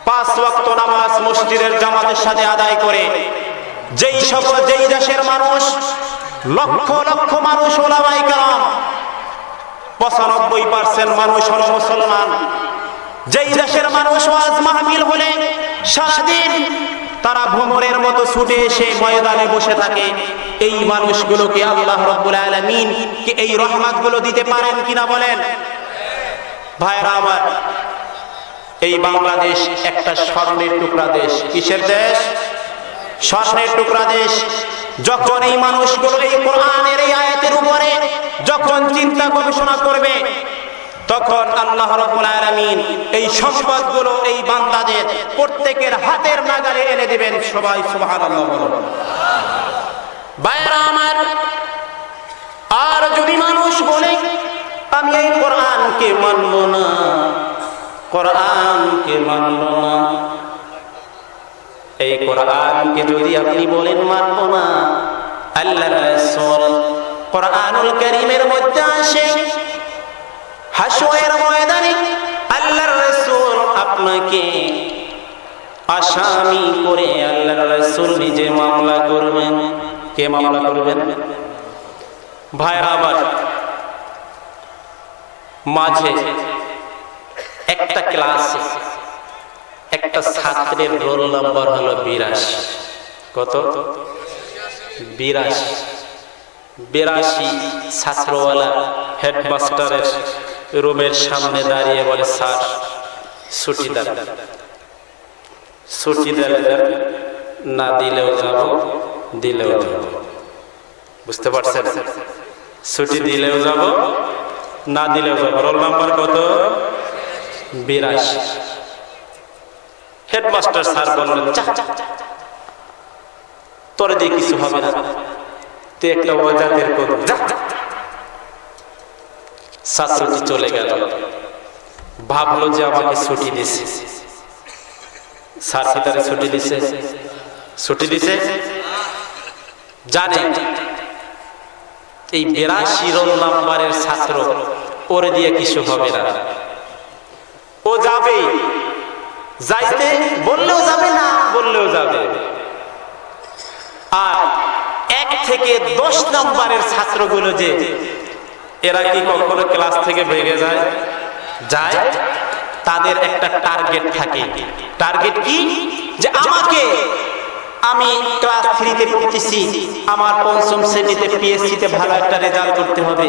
5 ওয়াক্ত নামাজ মসজিদের জামাতের সাথে আদায় করে, যেই দেশের মানুষ লক্ষ লক্ষ মানুষ ওলামায়ে কেরাম, 95% মানুষ হলো মুসলমান। যেই দেশের মানুষ ওয়াজ মাহফিল হলে সারাদিন তারা ভ্রমরের মতো ছুটে এসে ময়দানে বসে থাকে, এই মানুষগুলোকে আল্লাহ রাব্বুল আলামিন কি এই রহমতগুলো দিতে পারেন কিনা বলেন? ভাইরা আমার, এই বাংলাদেশ একটা স্বর্ণের টুকরা দেশ। কিসের দেশ? স্বর্ণের টুকরা দেশ। যখন এই মানুষগুলো এই কোরআনের এই আয়াতের উপরে যখন চিন্তা গবেষণা করবে, তখন আল্লাহ রাব্বুল আলামিন এই সম্পদগুলো এই বান্দাদের প্রত্যেকের হাতের নাগালে এনে দিবেন। সবাই সুবহানাল্লাহ বলুন। ভাইরা আমার, আর যদি মানুষ বলে আমি এই কোরআনকে মানব না, কোরআনকে মানব না। এই কোরআনকে যদি আপনি বলেন মানব না, আল্লাহর রাসূল কোরআনুল কারীমের মধ্যে আসে হাশরের ময়দানে আল্লাহর রাসূল আপনাকে আসামি করে আল্লাহর রাসূল নিজে মামলা করবেন। কে মামলা করবেন? ভাইরা আমার, মাঝে একটা ক্লাসে একটা ছাত্রের রোল নাম্বার হলো 82। কত? 82। 82 ছাত্রওয়ালা হেডমাস্টারের রুমের সামনে দাঁড়িয়ে বলে, স্যার ছুটি দেন, ছুটি দেন, না দিলেও যাব, দিলেও যাব। বুঝতে পারছেন? ছুটি দিলেও যাব, না দিলেও যাব। রোল নাম্বার কত? 82। হেডমাস্টার স্যার বললেন, তোরে দিয়ে কিছু হবে না, তুই একটা ওয়াজাতের কর, যা। ছাত্রটি চলে গেল, ভাবলো যে আমাকে ছুটি দিছে। স্যার কি তারে ছুটি দিছে? ছুটি দিছে? জানে এই 82 রোল নাম্বারের ছাত্র, ওরে দিয়ে কিছু হবে না, ও যাবে, যাইতে বললেও যাবে, না বললেও যাবে। আর 1 থেকে 10 নম্বরের ছাত্রগুলো যে এরা কি কখনো ক্লাস থেকে ভেঙে যায়? যায়। তাদের একটা টার্গেট থাকে। টার্গেট কি? যে আমাকে, আমি ক্লাস 3 তে পড়তেছি, আমার 5ম শ্রেণীতে পিএসসি তে ভালো একটা রেজাল্ট করতে হবে,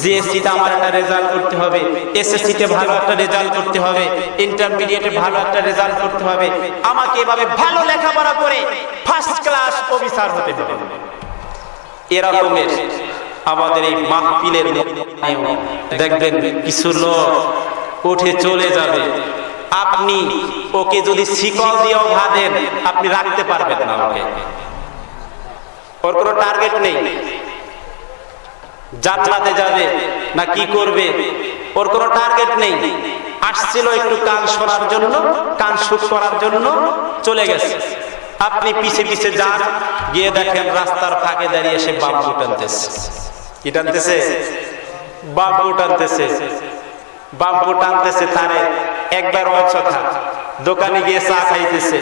জিএসসি তে আমার একটা রেজাল্ট করতে হবে, এসএসসি তে ভালো একটা রেজাল্ট করতে হবে, ইন্টারমিডিয়েটে ভালো একটা রেজাল্ট করতে হবে, আমাকে এভাবে ভালো লেখাপড়া করে ফার্স্ট ক্লাস অফিসার হতে হবে। এরকমের আমাদের এই মাহফিলের দেখবেন কিছু লোক উঠে চলে যাবে। আপনি ওকে যদি শিকল দিয়েও বাঁধেন, আপনি রাখতে পারবেন না ওকে। ওর কোনো টার্গেট নেই, জান্নাতে যাবে না কি করবে, ওর কোনো টার্গেট নেই। আসছিল একটু কান শোনার জন্য, কান সুখ করার জন্য, চলে গেছে। আপনি পিছে পিছে যান, গিয়ে দেখেন রাস্তার ফাঁকে দাঁড়িয়ে সে বাম্বু টানতেছে। কি টানতেছে? বাম্বু টানতেছে। বাম্বু টানতেছে, তারে একবার অযথা দোকানে গিয়ে চা খাইতেছে,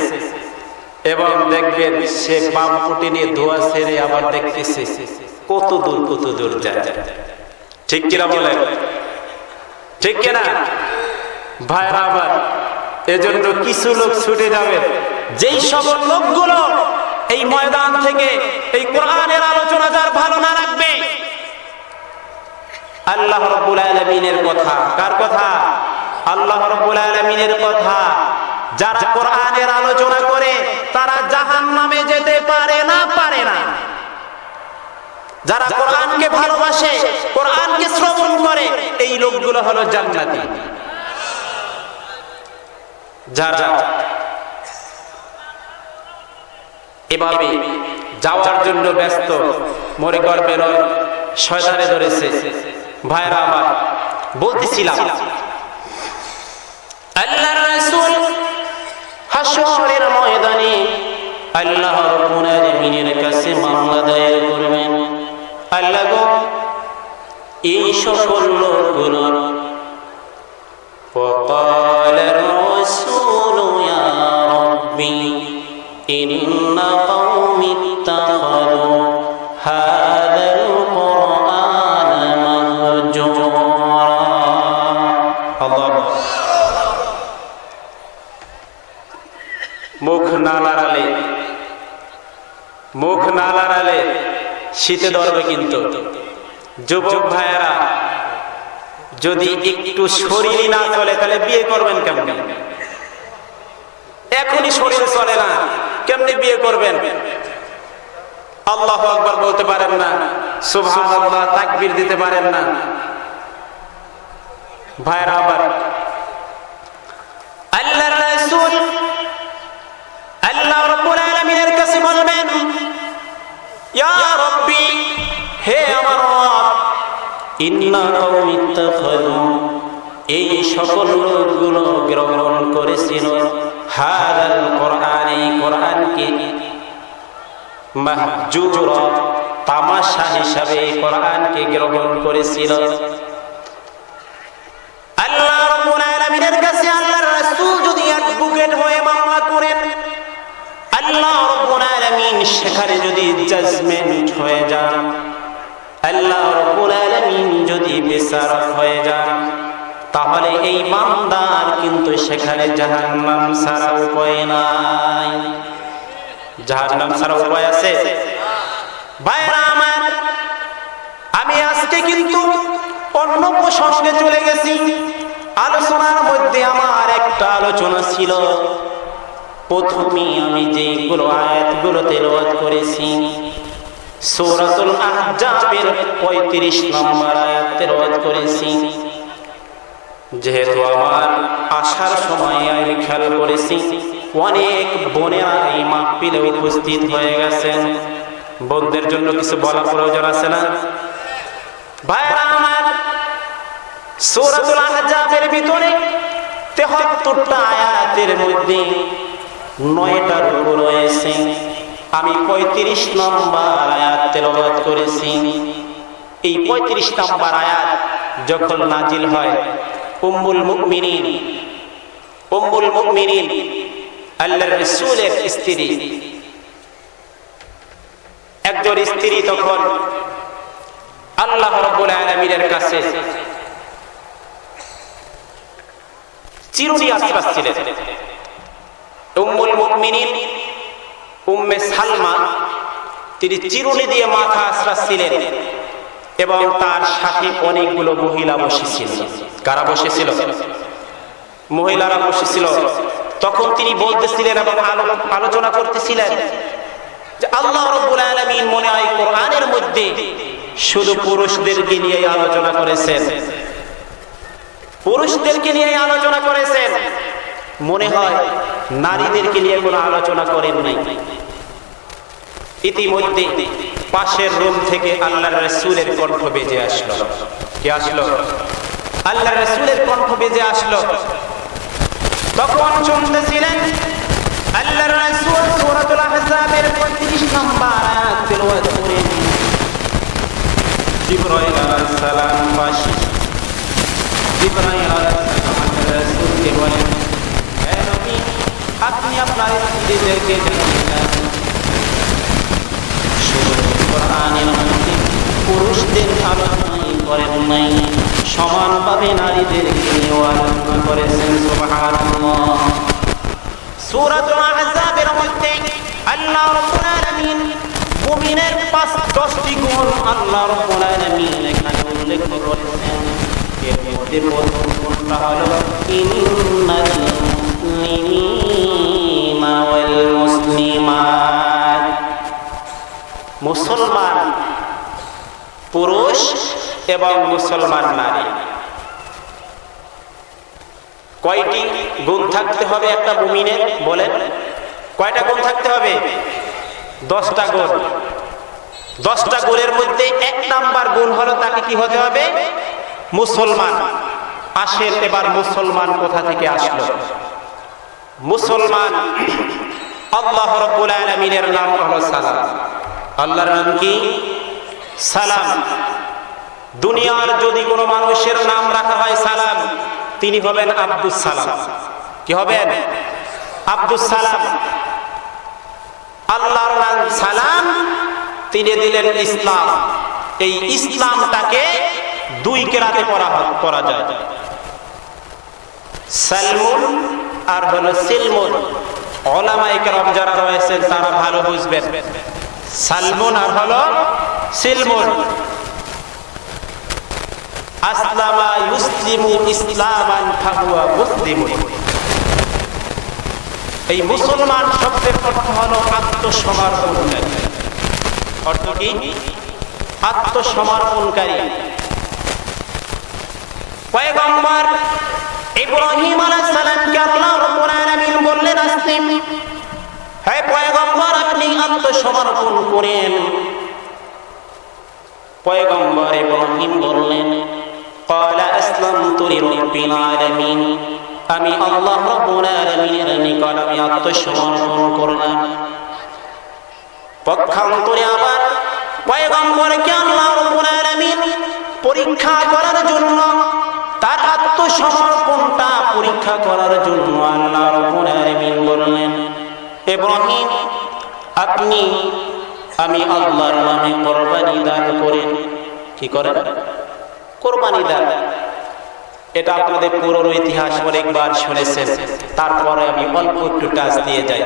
এবং দেখবেন সে বাম্বুটি নিয়ে ধোয়া ছেড়ে আবার দেখতেছে কত দূর যায়। ঠিক কিনা বলেন? ঠিক কিনা ভাইরা আমার? এজন্য কিছু লোক ছুটে যাবে, যেই সব লোকগুলো এই ময়দান থেকে এই কোরআনের আলোচনা যার ভালো না লাগবে, আল্লাহ রাব্বুল আলামিনের কথা। কার কথা? আল্লাহ রাব্বুল আলামিনের কথা। যারা কোরআনের আলোচনা করে তারা জাহান্নামে যেতে পারে না, পারে না। যারা কোরআনকে ভালোবাসে, কোরআনকে শ্রবণ করে, এই লোকগুলো হলো জান্নাতি। যারা এভাবে যাওয়ার জন্য ব্যস্ত, মরে গর্বের শয়তানে ধরেছে। ভাইরা আমার, বলতেছিলাম আল্লাহর রাসূল হাশরের ময়দানে আল্লাহ রাব্বুল আলামিনের কাছে মামলা দায়ের করবেন। আল্লাহ গো, এই সকল লোকগুলো وقال الرسول يا ربي إن قومي اتخذوا هذا القرآن مهجورا الله মুখ না লড়ালে শীতে ধরবে। কিন্তু যুবক ভাইয়েরা, যদি একটু শরীর না চলে তাহলে বিয়ে করবেন কেমনে? এখনই শরীর চলে না, কেমনে বিয়ে করবেন? আল্লাহু আকবার বলতে পারেন না, সুবহানাল্লাহ তাকবীর দিতে পারেন না। ভাইরা আবার, আল্লাহর রাসূল আল্লাহ রাব্বুল আলামিনের কাছে বলবেন, ইয়া রাব্বি, হে আমার রব, ইন্না কওমি ইত্তাখাযু, এই সকল লোকগুলো গ্রহণ করেছিল হাদাল কোরআন, এই কোরআনকে মাহজুরা, তামাশা হিসাবে কোরআনকে গ্রহণ করেছিল। আল্লাহ রাব্বুল আলামিনের কাছে আল্লাহর রাসূল যদি অ্যাডভোকেট হয়ে মামলা করেন, আল্লাহ রাব্বুল আলামিন সেখানে যদি জাজমেন্ট হয়ে যান, আল্লাহ রাব্বুল আলামিন যদি বিচারক হয়ে যান, তাহলে এই বান্দার কিন্তু সেখানে জাহান্নাম ছাড়া উপায় নাই। জাহান্নাম ছাড়া উপায় আছে? ভাইরা আমার, আমি আজকে কিন্তু অন্য প্রসঙ্গে চলে গেছি। আলোচনার মধ্যে আমার একটা আলোচনা ছিল, প্রথমে আমি যেগুলো আয়াতগুলো তেলাওয়াত করেছি সূরাতুল আহজাবের 35 নম্বর আয়াত তেলাওয়াত করেছি। যেহেতু আমার আসার সময় আমি খেয়াল করেছি অনেক বোনেরা এই মাহফিলে উপস্থিত হয়ে গেছেন, বোনদের জন্য কিছু বলা প্রয়োজন আছে না? ভাইরা আমার, সূরাতুল আহজাবের ভিতরে 73টা আয়াতের মধ্যে 9টা রুকু রয়েছে। আমি 35 নম্বর আয়াত তেলাওয়াত করেছি। এই 35 নম্বর আয়াত যখন নাজিল হয়, উম্মুল মুমিনিন আল্লাহর রাসূলের স্ত্রী, একজন স্ত্রী তখন আল্লাহ রাব্বুল আলামিনের কাছে চিরুনি আশ্রাচ্ছিলেন। উম্মুল মুমিনিন উম্মে সালমা, তিনি চিরুনি দিয়ে মাথা আশ্রাচ্ছিলেন এবং তার সাথে অনেকগুলো মহিলা বসেছিল। কারা বসেছিল? মহিলারা বসেছিল। তখন তিনি বলতেছিলেন এবং আলোচনা করতেছিলেন যে আল্লাহ রাব্বুল আলামিন মনে হয় কোরআনের মধ্যে শুধু পুরুষদেরকে নিয়ে আলোচনা করেছেন, পুরুষদেরকে নিয়ে আলোচনা করেছেন, মনে হয় নারীদেরকে নিয়ে কোনো আলোচনা করেন নাই। ইতিমধ্যে পাশের রুম থেকে আল্লাহর রাসূলের কণ্ঠ বেজে আসলো। কে আসলো? আল্লাহর রাসূলের কণ্ঠ বেজে আসলো। তখন শুনতেছিলেন আল্লাহর রাসূল সূরাতুল আহজাবের 35 নম্বর আয়াত তেলাওয়াত করেন। জিবরাইল আলাইহিস সালাম পাশে, জিবরাইল আলাইহিস সালাম রাসূলকে বলেন, হে নবী, আপনি আপনার স্ত্রীদেরকে জানান কোরআনের মধ্যে পুরুষদের আলোচনাই করেন নাই, সমানভাবে নারীদেরকে নিয়েও আলোচনা করেছেন। সুবহানাল্লাহ। সূরাতুল আহজাবের মধ্যে আল্লাহ রাব্বুল আলামিন মুমিনের 10টি গুণ আল্লাহ রাব্বুল আলামিন এখানে উল্লেখ করেছেন। এর মধ্যে প্রথম গুণটা হলো ইন্নাল মুমিনিনা ওয়াল মুসলিমাত, মুসলমান পুরুষ এবং মুসলমান নারী। কয়টি গুণ থাকতে হবে একটা মুমিনের? বলেন, কয়টা গুণ থাকতে হবে? 10টা গুণ। 10টা গুণের মধ্যে 1 নাম্বার গুণ হলো তাকে কি হতে হবে? মুসলমান। আসেন এবার মুসলমান কোথা থেকে আসলো? মুসলমান, আল্লাহ রাব্বুল আলামিনের নাম হলো সালাম। আল্লাহর নাম কি? সালাম। দুনিয়ার যদি কোনো মানুষের নাম রাখা হয় সালাম, তিনি হবেন আব্দুস সালাম। কি হবেন? আব্দুস সালাম। আল্লাহর নাম সালাম, তিনি দিলেন ইসলাম। এই ইসলামটাকে 2 কেরাতে পড়া যায়, সালমুন আর হলো সিলমুন। উলামায়ে কেরাম যারা রয়েছেন তারা ভালো বুঝবেন, সালমুন আর হলো সিলমুন। আসলামা ইউসলিমু ইসলামান ফাহুয়া মুসলিমুন। এই মুসলমান শব্দের অর্থ হলো আত্মসমর্পণকারী। অর্থ কি? আত্মসমর্পণকারী। পয়গম্বর ইব্রাহিম আলাইহিস সালামকে আল্লাহ রাব্বুল আলামিন বললেন, আসলিম, হে পয়গম্বর, আপনি আত্মসমর্পণ করেন। পয়গম্বর ইব্রাহিম বললেন, ক্বালা আসলামতু লিরাব্বিল আলামিন, আমি আল্লাহ রাব্বুল আলামিনের নিকট আমি আত্মসমর্পণ করলাম। পক্ষান্তরে আবার পয়গম্বরকে আল্লাহ রাব্বুল আলামিন পরীক্ষা করার জন্য, তার আত্মসমর্পণটা পরীক্ষা করার জন্য আল্লাহ রাব্বুল আলামিন বললেন, ইব্রাহিম আপনি আমি আল্লাহর নামে কুরবানি দান করেন। কি করেন? কুরবানি দান। এটা আপনাদের পুরো ইতিহাস অনেকবার শুনেছেন, তারপরে আমি অল্প একটু টাচ দিয়ে যাই।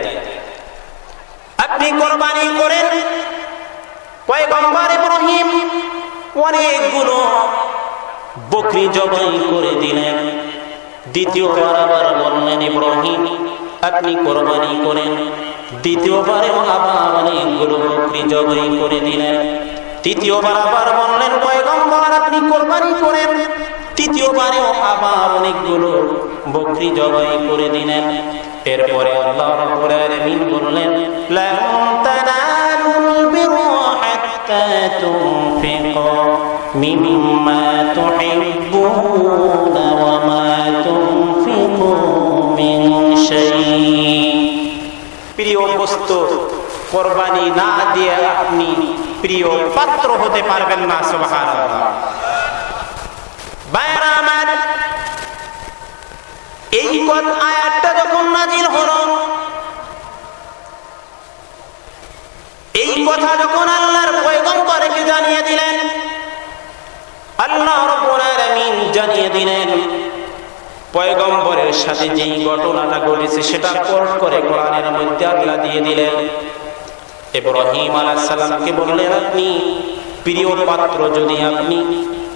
আপনি কুরবানি করেন। পয়গম্বর ইব্রাহিম অনেকগুলো বকরি জবাই করে দিলেন। দ্বিতীয়বার আবার বললেন, ইব্রাহিম আপনি কুরবানি করেন। দ্বিতীয়বারেও আবার অনেকগুলো বকরি জবাই করে দিলেন। তৃতীয়বার আবার বললেন, পয়গম্বর আপনি কুরবানি করেন। তৃতীয়বারেও আবার অনেকগুলো বকরি জবাই করে দিলেন। এরপরে আল্লাহ রাব্বুল আলামিন বললেন, লান তানালুল বিররা হাত্তা তুনফিকু মিম্মা তুহিব্বুনা ওয়া মা তুনফিকু মিন শাইইন। প্রিয় বস্তু কুরবানি না দিয়ে আপনি প্রিয় পাত্র হতে পারবেন না। সুবহানাল্লাহ। ভাইরা আমার, এই আয়াতটা যখন নাজিল হলো, এই কথা যখন আল্লাহর পয়গম্বরকে জানিয়ে দিলেন, আল্লাহ রাব্বুল আলামিন জানিয়ে দিলেন, পয়গম্বরের সাথে যেই ঘটনাটা ঘটেছে সেটা কোট করে কোরআনের মধ্যে আল্লাহ দিয়ে দিলেন। ইব্রাহিম আলাইহিস সালামকে বললেন, আপনি প্রিয় পাত্র যদি আপনি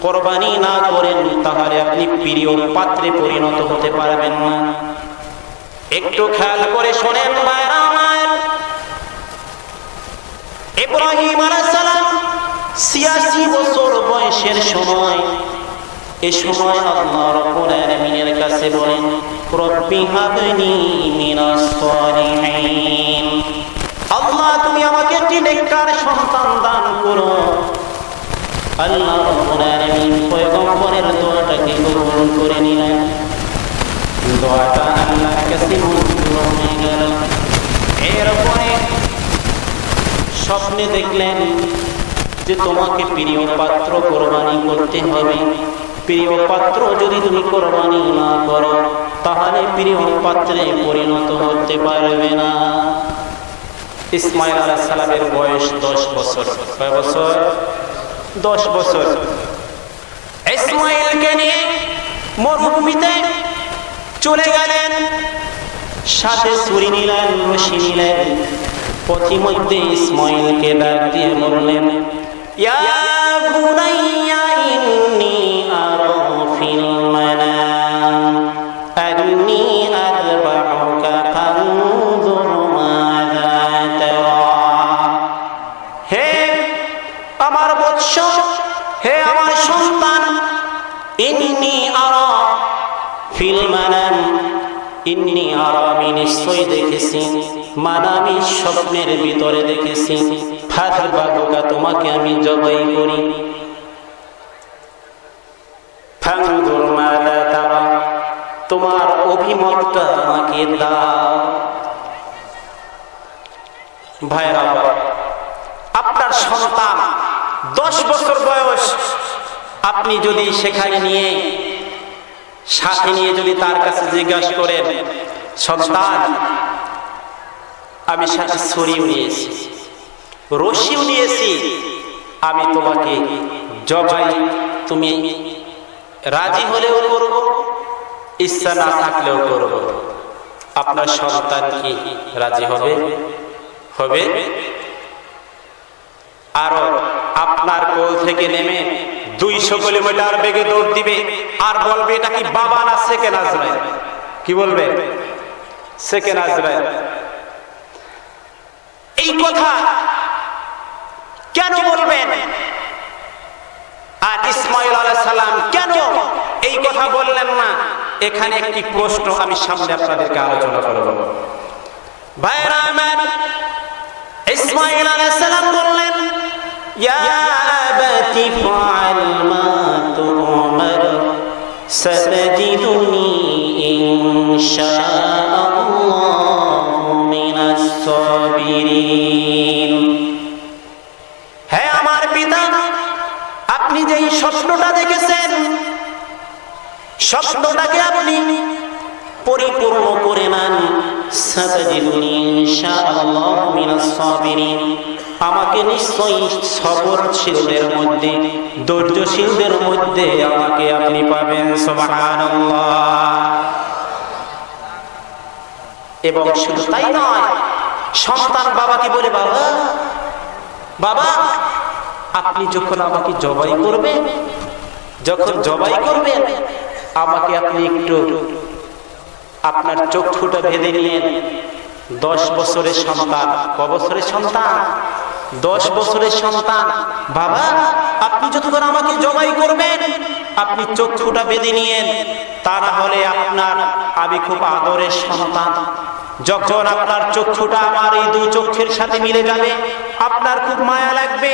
কুরবানি না করেন তাহলে আপনি প্রিয় পাত্রে পরিণত হতে পারবেন না। একটু খেয়াল করে শোনেন ভাইরা আমার, ইব্রাহিম আলাইহিস সালাম ৮৬ বছর বয়সের সময়, এই সময় আল্লাহ রাব্বুল আলামিনের কাছে বলেন, রব্বি হাবনি মিনাস সালিহিন, আল্লাহ তুমি আমাকে একটি নেককার সন্তান দান করো। আল্লাহ রাব্বুল আলামিন পয়গম্বরের দোয়াটাকে কবুল করে নিলেন। দোয়াটা আল্লাহর কাছে মঞ্জুর হয়ে গেল। এরপরে স্বপ্নে দেখলেন যে তোমাকে প্রিয় পাত্র কোরবানি করতে হবে। প্রিয় পাত্র যদি তুমি কোরবানি না করো তাহলে প্রিয় পাত্রে পরিণত হতে পারবে না। ইসমাঈল আলাইহিস সালামের বয়স 10 বছর। কয় বছর? 10 বছর। ইসমাঈলকে নিয়ে মরুভূমিতে চলে গেলেন, সাথে ছুরি নিলেন, রশি নিলেন। পথিমধ্যে ইসমাঈলকে ডাক দিয়ে বললেন, ইয়া বুনাইয়া ইন্নী আরা ফিল মানাম আন্নী আযবাহুকা ফানজুর মাযা তারা। হে আমার বৎস, হে আমার সন্তান, ইন্নী আরা ফিল মানাম, ইন্নী আরা আমি নিশ্চয় দেখেছি, মানামি স্বপ্নের ভিতরে দেখেছি, ফাযবাহুকা তোমাকে আমি জবাই করি। ফানজুর মাযা তারা, তোমার অভিমতটা আমাকে দাও। ভাইরা, আপনার সন্তান 10 বছর বয়স, আপনি যদি সেখানে নিয়ে সাথে নিয়ে যদি তার কাছে জিজ্ঞাসা করেন, সন্তান আমি সাথে ছুরিও নিয়েছি, রশিও নিয়েছি, আমি তোমাকে জবাই, তুমি রাজি হলেও করব, ইচ্ছা না থাকলেও করব, আপনার সন্তান কি রাজি হবে? হবে? আর আপনার কোল থেকে নেমে 200 কিলোমিটার বেগে দৌড় দিবে আর বলবে এটা কি বাবা না সেকেন্ড আজরাইল? কি বলবে? সেকেন্ড আজরাইল। এই কথা কেন বলবেন? আর ইসমাঈল আলাইহিস সালাম কেন এই কথা বললেন না? এখানে একটি প্রশ্ন আমি সামনে আপনাদেরকে আলোচনা করব। ভাইরা আমার, ইসমাঈল আলাইহিস সালাম বললেন, ইয়া আবাতি সাতাজিদুনি ইনশাআল্লাহু মিনাস সাবিরিন। হে আমার পিতা, আপনি যেই স্বপ্নটা দেখেছেন, স্বপ্নটাকে আপনি পরিপূর্ণ করে নেন। সাতাজিদুনি ইনশাআল্লাহু মিনাস সাবিরিন, আমাকে নিশ্চয়ই সবরশীলদের মধ্যে, ধৈর্যশীলদের মধ্যে আমাকে আপনি পাবেন। সুবহানাল্লাহ। এবং শুধু তাই নয়, সন্তান বাবাকে বলে, বাবা বাবা আপনি যখন আমাকে জবাই করবেন, যখন জবাই করবেন আমাকে আপনি একটু আপনার চক্ষুটা বেঁধে নিয়েন। 10 বছরের সন্তান, ক বছরের সন্তান? 10 বছরের সন্তান। বাবা আপনি যখন আমাকে জবাই করবেন আপনি চক্ষুটা বেঁধে নিয়েন, তা না হলে আপনার, আমি খুব আদরের সন্তান, যখন আপনার চক্ষুটা আমার এই 2 চক্ষের সাথে মিলে যাবে আপনার খুব মায়া লাগবে।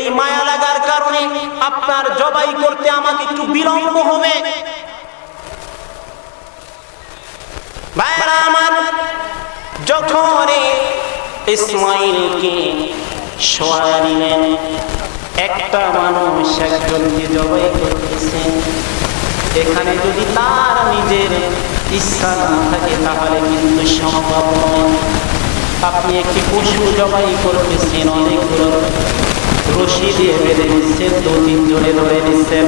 এই মায়া লাগার কারণে আপনার জবাই করতে আমাকে একটু বিলম্ব হবে। ভাইরা আমার, যখন ইসমাইলকে শোয়া নিলেন, একটা মানুষ একজনকে জবাই করতেছে, এখানে যদি তার নিজের ইচ্ছা না থাকে তাহলে কিন্তু সম্ভব নয়। আপনি একটি পশু জবাই করতেছেন, অনেকগুলো রশি দিয়ে বেঁধে নিচ্ছেন, 2-3 জনে ধরে নিচ্ছেন।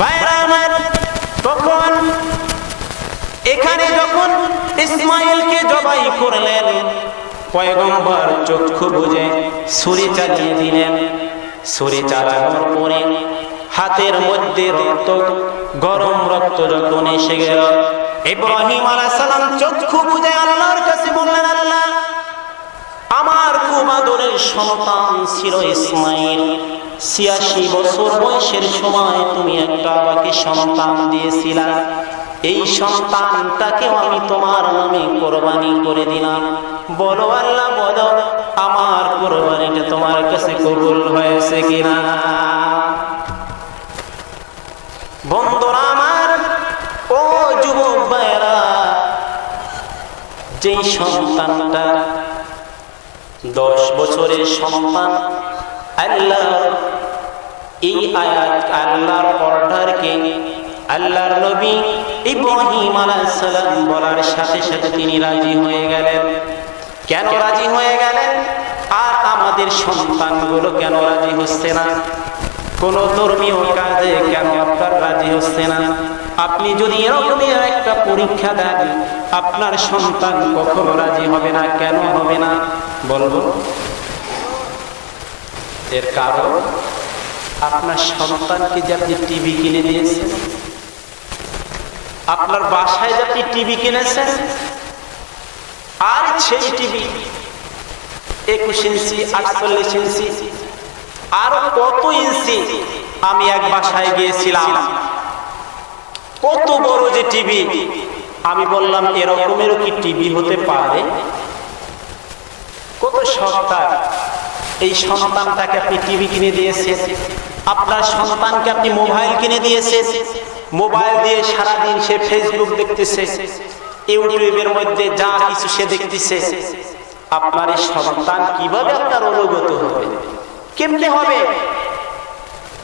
ভাইরা আমার, তখন এখানে যখন ইসমাইলকে জবাই করলেন, পয়গম্বর চক্ষু বুজে ছুরি চালিয়ে দিলেন। ছুরি চালানোর পরে হাতের মধ্যে রক্ত, গরম রক্ত যখন এসে গেল, ইব্রাহিম আলাইহিস সালাম চক্ষু বুজে আল্লাহর কাছে বললেন, আল্লাহ আমার খুব আদরের সন্তান ছিল ইসমাইল, 86 বছর বয়সের সময় তুমি একটা আমাকে সন্তান দিয়েছিলা, এই সন্তানটাকেও আমি তোমার নামে কোরবানি করে দিলাম। বলো আল্লাহ, বলো আমার কোরবানিটা তোমার কাছে কবুল হয়েছে কিনা। বন্ধুরা আমার, ও যুবক ভাইরা, যেই সন্তানটা 10 বছরের সন্তান, আল্লাহ এই আয়াত, আল্লাহর অর্ডারকে আল্লাহর নবী ইব্রাহিম আলাইহিস সালাম বলার সাথে সাথে তিনি রাজি হয়ে গেলেন। কেন রাজি হয়ে গেলেন? আর আমাদের সন্তানগুলো কেন রাজি হচ্ছে না? কোন ধর্মীয় কাজে কেন আপনার রাজি হচ্ছে না? আপনি যদি এরকমই একটা পরীক্ষা দেন, আপনার সন্তান কখনো রাজি হবে না। কেন হবে না বলবো? এর কারণ, আপনার সন্তানকে যে আপনি টিভি কিনে দিয়েছেন, আপনার বাসায় যে আপনি টিভি কিনেছেন, আর সেই টিভি 21 ইঞ্চি, 48 ইঞ্চি, আর কত ইঞ্চি। আমি এক বাসায় গিয়েছিলাম, কত বড় যে টিভি, আমি বললাম এরকমেরও কি টিভি হতে পারে? কত সস্তা। এই সন্তানটাকে আপনি টিভি কিনে দিয়েছেন, আপনার সন্তানকে আপনি মোবাইল কিনে দিয়েছেন, মোবাইল দিয়ে সারাদিন সে ফেসবুক দেখতেছে, ইউটিউবের মধ্যে যা কিছু সে দেখতেছে। আপনার এই সন্তান কিভাবে আপনার অনুগত হবে? কেমনে হবে?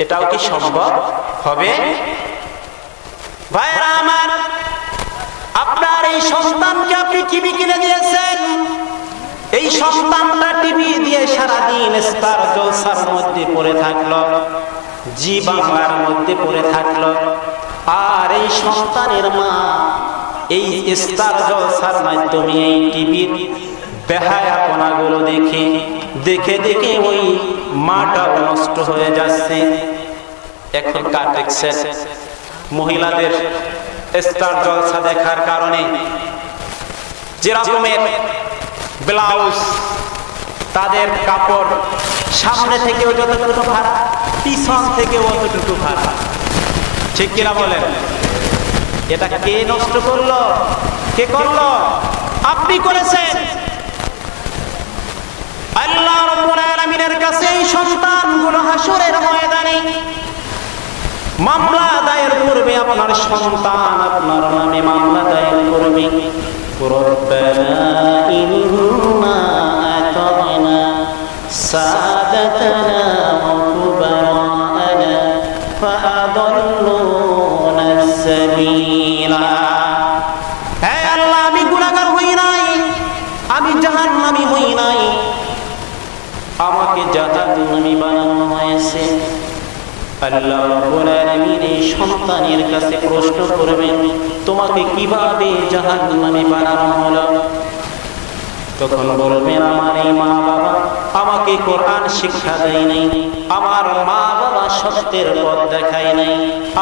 এটাও কি সম্ভব হবে? ভাইরা আমার, আপনার এই সন্তানকে আপনি টিভি কিনে দিয়েছেন, এই সন্তানটা টিভি দিয়ে সারাদিন স্টার জলসার মধ্যে পড়ে থাকলো, জি বাংলার মধ্যে পড়ে থাকলো। আর এই সন্তানের মা এই স্টার জলসার মাধ্যমে এই টিভির বেহায়াপনাগুলো দেখে দেখে দেখে ওই মাটাও নষ্ট হয়ে যাচ্ছে। এখন কার দেখছেন? মহিলাদের স্টার জলসা দেখার কারণে যে রকমের ব্লাউজ, তাদের কাপড় সামনে থেকেও যতটুকু ভাড়া, পিছন থেকেও অতটুকু ভাড়া। ঠিক কিনা বলেন? এটা কে নষ্ট করলো? কে করলো? আপনি করেছেন। আল্লাহ রাব্বুল আলামিনের কাছে এই সন্তানগুলো হাসরের ময়দানে মামলা দায়ের করবে। আপনার সন্তান আপনার নামে মামলা দায়ের করবে, রব্বানা ইন্না আতা'না সাদাতানা ওয়া কুবারা'না ফাআদাল্লুনা সাবিলা। হে আল্লাহ, আমি গুনাহগার হই নাই, আমি জাহান্নামী হই নাই, আমাকে জাহান্নামী বানানো হয়েছে। আল্লাহ রাব্বুল আলামিন এই সন্তানের কাছে প্রশ্ন করবেন, তোমাকে কিভাবে জাহান্নামী বানানো হলো? তখন বলবেন, আমার এই মা বাবা আমাকে কোরআন শিক্ষা দেয় নাই, আমার মা বাবা সত্যের পথ দেখায় নাই,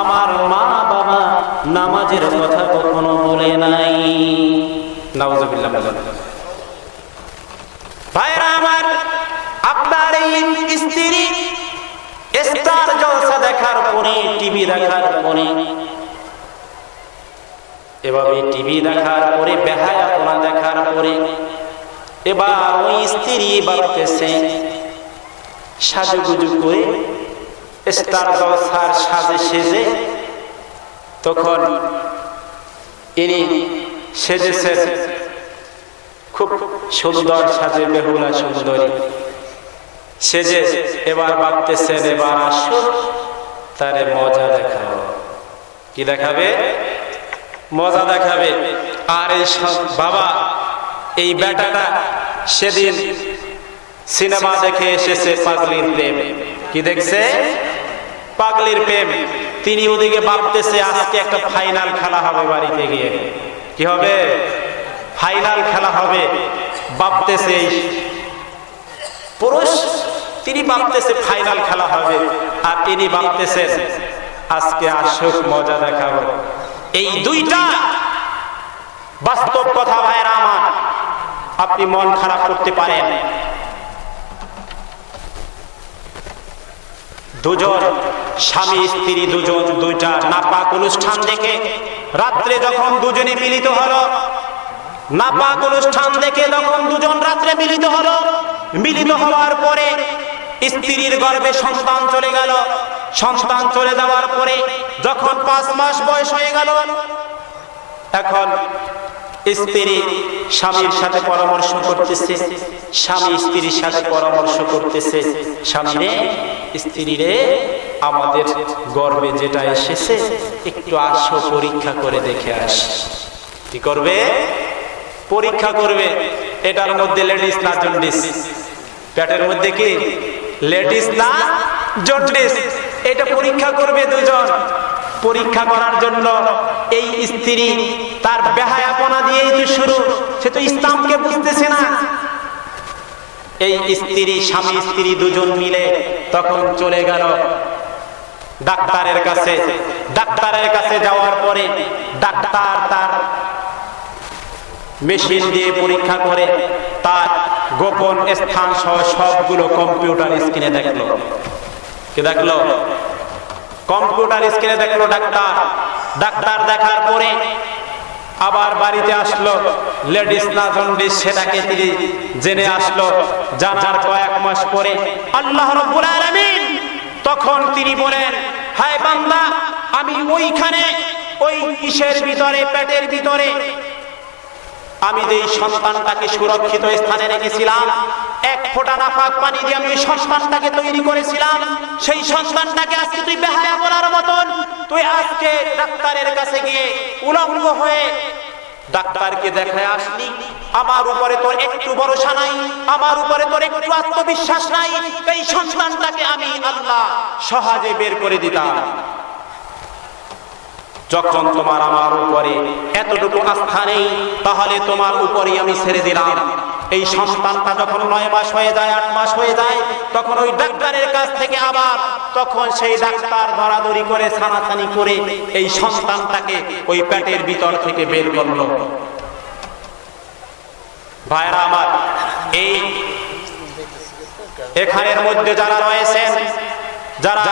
আমার মা বাবা নামাজের কথা কখনো বলে নাই। নাউজুবিল্লাহ। ভাইরা আমার, আপনার এই স্ত্রী স্টার জলসা দেখার পরে, টিভি দেখার পরে, এভাবে টিভি দেখার পরে, বেহায়াপনা দেখার পরে এবার ওই স্ত্রী ভাবতেছে সাজুগুজু করে স্টার জলসার সাজে সেজে, তখন ইনি সেজেছেন খুব সুন্দর সাজে, বেহুলা সুন্দরী সেজে, এবার ভাবতেছেন এবার আসো তারে মজা দেখাবো। কি দেখাবে? মজা দেখাবে। আর এই বাবা, এই বেটাটা সেদিন সিনেমা দেখে এসেছে পাগলির প্রেম। কি দেখছে? পাগলির প্রেম। তিনি ওদিকে ভাবতেছে আজকে একটা ফাইনাল খেলা হবে, বাড়িতে গিয়ে কি হবে? ফাইনাল খেলা হবে। ভাবতেছে পুরুষ, তিনি ভাবতেছে ফাইনাল খেলা হবে, আর তিনি ভাবতেছেন আজকে আসুক মজা দেখাবো। এই দুইটা বাস্তব কথা ভাইরা আমার, আপনি মন খারাপ করতে পারেন। দুজন স্বামী স্ত্রী, দুইটা নাপাক অনুষ্ঠান দেখে রাত্রে যখন দুজনে মিলিত হলো, নাপাক অনুষ্ঠান দেখে যখন দুজন রাত্রে মিলিত হলো, মিলিত হওয়ার পরে স্ত্রীর গর্ভে সন্তান চলে গেল। সন্তান চলে যাওয়ার পরে যখন 5 মাস বয়স হয়ে গেল, এখন স্ত্রী স্বামীর সাথে পরামর্শ করতেছে, স্বামী স্ত্রীর সাথে পরামর্শ করতেছে, স্বামী রে, স্ত্রী রে, আমাদের গর্ভে যেটা এসেছে একটু আসো পরীক্ষা করে দেখে আস। কি করবে? পরীক্ষা করবে। এটার মধ্যে লেডিস না জন্ডিস? পেটের মধ্যে কি লেডিস না জন্ডিস? এটা পরীক্ষা করবে দুজন। পরীক্ষা করার জন্য এই স্ত্রী তার বেহায়াপনা দিয়েই তো শুরু, সে তো ইসলামকে বুঝতেছে না। এই স্ত্রী, স্বামী স্ত্রী দুজন মিলে তখন চলে গেল ডাক্তারের কাছে। ডাক্তারের কাছে যাওয়ার পরে ডাক্তার তার মেশিন দিয়ে পরীক্ষা করে তার গোপন স্থান সহ সবগুলো কম্পিউটার স্ক্রিনে দেখলো। কি দেখলো? কম্পিউটার স্ক্রিনে দেখলো ডাক্তার। ডাক্তার দেখার পরে আবার বাড়িতে আসলো, লেডিস না জন্ডিস সেটাকে তিনি জেনে আসলো। জানার কয়েক মাস পরে আল্লাহ রাব্বুল আলামিন তখন তিনি বলেন, হায় বান্দা, আমি ওইখানে ওই কিসের ভিতরে, পেটের ভিতরে আমি যে সন্তানটাকে সুরক্ষিত স্থানে রেখেছিলাম, এক ফোঁটা নাপাক পানি দিয়ে আমি সন্তানটাকে তৈরি করেছিলাম, সেই সন্তানটাকে আজকে তুই বেহায়া বলার মতন তুই আজকে ডাক্তারের কাছে গিয়ে উলঙ্গ হয়ে ডাক্তারকে দেখায় আসলি। আমার উপরে তোর একটু ভরসা নাই, আমার উপরে তোর একটু আত্মবিশ্বাস নাই। এই সন্তানটাকে আমি আল্লাহ সহজে বের করে দিতাম। যখন তোমার আমার উপরে এতটুকু আস্থা নেই, তাহলে তোমার উপরেই আমি ছেড়ে দিলাম। এই সন্তানটা যখন 9 মাস হয়ে যায়, 8 মাস হয়ে যায়, তখন ওই ডাক্তারের কাছ থেকে আবার তখন সেই ডাক্তার ধরাধরি করে, ছানাছানি করে এই সন্তানটাকে ওই পেটের ভিতর থেকে বের করলো। ভাইরা আমার, এই এখানের মধ্যে যারা রয়েছেন, যারা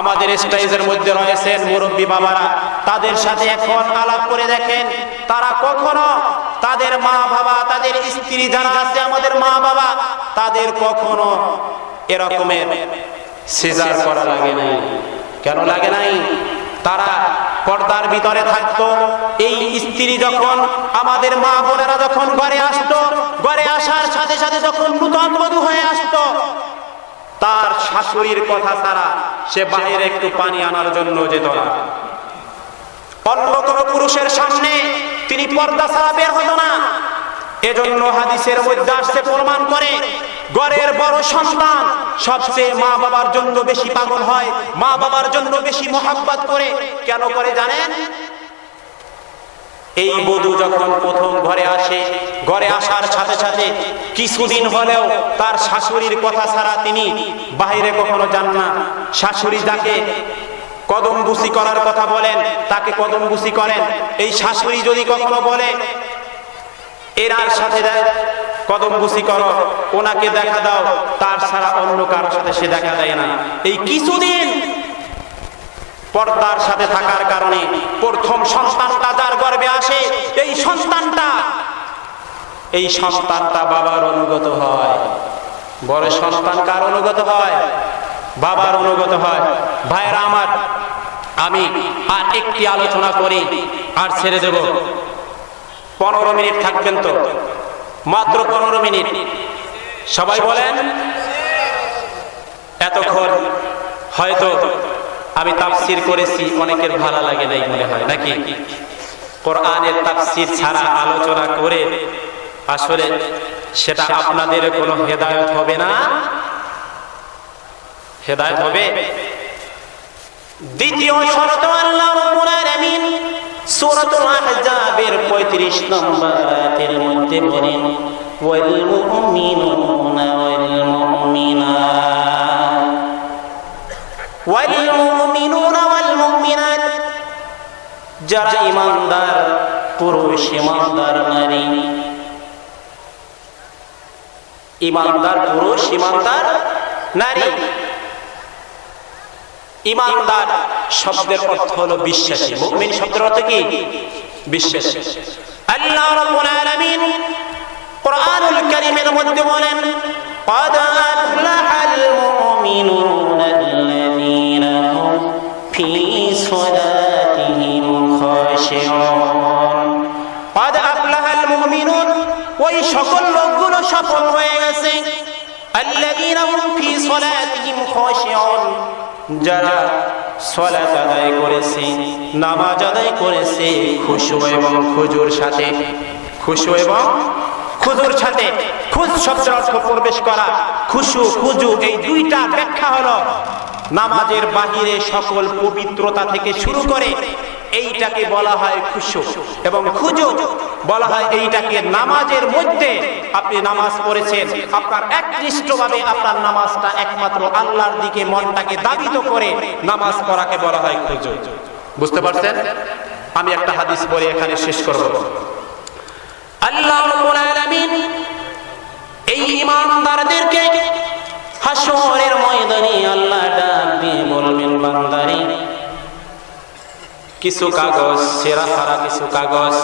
আমাদের স্টেজের মধ্যে রয়েছেন মুরব্বী বাবারা, তাদের সাথে এখন আলাপ করে দেখেন, তারা কখনো তাদের মা বাবা, তাদের স্ত্রী যারা আছে, আমাদের মা বাবা, তাদের কখনো এরকমের সিজার করা লাগে নাই। কেন লাগে নাই? তারা পর্দার ভিতরে থাকতো। এই স্ত্রী যখন, আমাদের মা বোনেরা যখন ঘরে আসতো, ঘরে আসার সাথে সাথে যখন নূতন বধূ হয়ে আসতো, তার শাশুড়ির কথা ছাড়া সে বাইরে একটু পানি আনার জন্য যেত না। অন্য কোন পুরুষের সামনে তিনি পর্দা ছাড়া বের হতো না। এজন্য হাদিসের মধ্যে আসছে, প্রমাণ করে ঘরের বড় সন্তান সবচেয়ে মা বাবার জন্য বেশি পাগল হয়, মা বাবার জন্য বেশি মোহাব্বত করে। কেন করে জানেন? এই বধূ যখন প্রথম ঘরে আসে, ঘরে আসার সাথে সাথে কিছুদিন হলেও তার শাশুড়ির কথা ছাড়া তিনি বাইরে কখনো যান না। শাশুড়ি যাকে কদম বুসি করার কথা বলেন, তাকে কদম বুসি করেন। এই শাশুড়ি যদি কখনো বলে এরার সাথে কদম বুসি করো, ওনাকে দেখা দাও, তার ছাড়া অন্য কারোর সাথে সে দেখা দেয় না। এই কিছুদিন পর্দার সাথে থাকার কারণে প্রথম সন্তানটা যার গর্ভে আসে, এই সন্তানটা বাবার অনুগত হয়। বড় সন্তান কার অনুগত হয়? বাবার অনুগত হয়। ভাইরা আমার, আমি আর একটি আলোচনা করি আর ছেড়ে দেব। 15 মিনিট থাকবেন তো? মাত্র 15 মিনিট। সবাই বলেন। এতক্ষণ হয়তো আমি তাফসীর করেছি, অনেকের ভালো লাগে নাই মনে হয়, নাকি? কোরআনের তাফসীর ছাড়া আলোচনা করে আসলে সেটা আপনাদের কোনো হেদায়েত হবে না। হেদায়েত হবে। দ্বিতীয় শর্ত, আল্লাহ রাব্বুল আলামিন সূরাতুল আহজাবের 35 নম্বর আয়াতের মধ্যে বলেন, ওয়াল মুমিনুনা ওয়াল মুমিনাত, ওয়াল মুমিনুনা ওয়াল মুমিনাত, যারা ঈমানদার পুরুষ, ঈমানদার নারী, ঈমানদার পুরুষ, ঈমানদার নারী। ঈমানদার শব্দের অর্থ হলো বিশ্বাসী। মুমিন শব্দের অর্থ কি? বিশ্বাসী। আল্লাহ রাব্বুল আলামিন কোরআনুল কারীমের মধ্যে বলেন, قد أفلح المؤمنون الذين هم في صلاتهم خاشعون। قد أفلح المؤمنون, ওই সকল লোকগুলো সফল হয়ে গেছে। الذين هم في صلاتهم خاشعون, যারা সালাত আদায় করেছে, নামাজ আদায় করেছে খুশু এবং খুজুর সাথে। খুশু এবং খুজুর সাথে। খুশ শব্দের অর্থ প্রবেশ করা, খুশু খুজু এই দুইটা ব্যাখ্যা হলো নামাজের বাহিরে সকল পবিত্রতা থেকে শুরু করে এইটাকে বলা হয় খুশু, এবং খুজু বলা হয় এইটাকে নামাজের মধ্যে আপনি নামাজ পড়েছেন, আপনার একনিষ্ঠভাবে আপনার নামাজটা একমাত্র আল্লাহর দিকে মনটাকে দাবিত করে নামাজ পড়াকে বলা হয় খুজু। বুঝতে পারছেন? আমি একটা হাদিস পড়ে এখানে শেষ করব। আল্লাহ রাব্বুল আলামিন এই ঈমানদারদেরকে হাশরের ময়দানে আল্লাহ ডাক দিয়ে বলবেন, বান্দারে কিছু কাগজ, ছেঁড়া ফাড়া কিছু কাগজ,